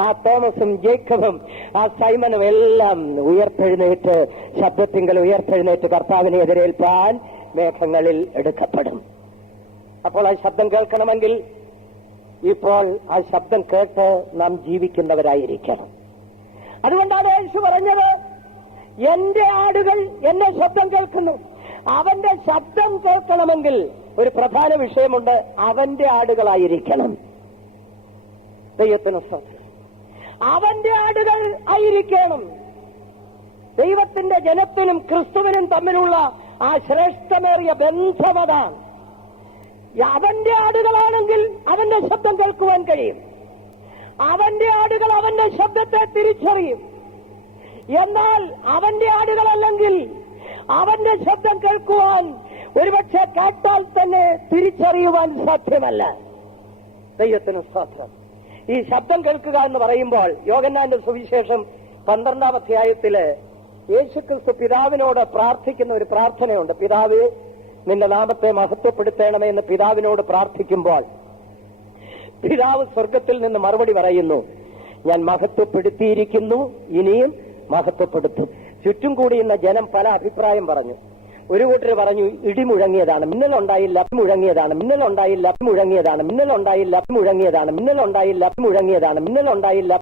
ആ തോമസും ജേക്കബും ആ സൈമനും എല്ലാം ഉയർത്തെഴുന്നേറ്റ്, ശബ്ദത്തിങ്കൽ ഉയർത്തെഴുന്നേറ്റ് കർത്താവിനെ എതിരേൽപ്പാൻ മേഘങ്ങളിൽ എടുക്കപ്പെടും. അപ്പോൾ ആ ശബ്ദം കേൾക്കണമെങ്കിൽ ഇപ്പോൾ ആ ശബ്ദം കേട്ട് നാം ജീവിക്കുന്നവരായിരിക്കണം. അതുകൊണ്ടാണ് യേശു പറഞ്ഞത്, എന്റെ ആടുകൾ എന്റെ ശബ്ദം കേൾക്കുന്നു. അവന്റെ ശബ്ദം കേൾക്കണമെങ്കിൽ ഒരു പ്രധാന വിഷയമുണ്ട്, അവന്റെ ആടുകളായിരിക്കണം. ദൈവത്തിന് സ്തോത്രം. അവന്റെ ആടുകൾ ആയിരിക്കണം. ദൈവത്തിന്റെ ജനത്തിനും ക്രിസ്തുവിനും തമ്മിലുള്ള ആ ശ്രേഷ്ഠമേറിയ ബന്ധമതാണ്. അവന്റെ ആടുകളാണെങ്കിൽ അവന്റെ ശബ്ദം കേൾക്കുവാൻ കഴിയും. അവന്റെ ആടുകൾ അവന്റെ ശബ്ദത്തെ തിരിച്ചറിയും. എന്നാൽ അവന്റെ ആടുകളല്ലെങ്കിൽ അവന്റെ ശബ്ദം കേൾക്കുവാൻ, ഒരുപക്ഷെ കേട്ടാൽ തന്നെ തിരിച്ചറിയുവാൻ സാധ്യമല്ല. ദൈവത്തിന് സ്തോത്രം. ഈ ശബ്ദം കേൾക്കുക എന്ന് പറയുമ്പോൾ യോഹന്നാന്റെ സുവിശേഷം 12-ാം അധ്യായത്തില് യേശുക്രിസ്തു പിതാവിനോട് പ്രാർത്ഥിക്കുന്ന ഒരു പ്രാർത്ഥനയുണ്ട്. പിതാവേ, നിന്റെ നാമത്തെ മഹത്വപ്പെടുത്തണമേ എന്ന് പിതാവിനോട് പ്രാർത്ഥിക്കുമ്പോൾ പിതാവ് സ്വർഗത്തിൽ നിന്ന് മറുപടി പറയുന്നു, ഞാൻ മഹത്വപ്പെടുത്തിയിരിക്കുന്നു, ഇനിയും മഹത്വപ്പെടുത്തും. ചുറ്റും കൂടിയുന്ന ജനം പല അഭിപ്രായം പറഞ്ഞു. ഒരു കൂട്ടർ പറഞ്ഞു ഇടിമുഴങ്ങിയതാണ്, മിന്നലുണ്ടായില്ല, മുഴങ്ങിയതാണ്, മിന്നലുണ്ടായില്ല, മുഴങ്ങിയതാണ്, മിന്നലുണ്ടായില്ല, മുഴങ്ങിയതാണ്, മിന്നലുണ്ടായില്ല, മുഴങ്ങിയതാണ്, മിന്നലുണ്ടായില്ല,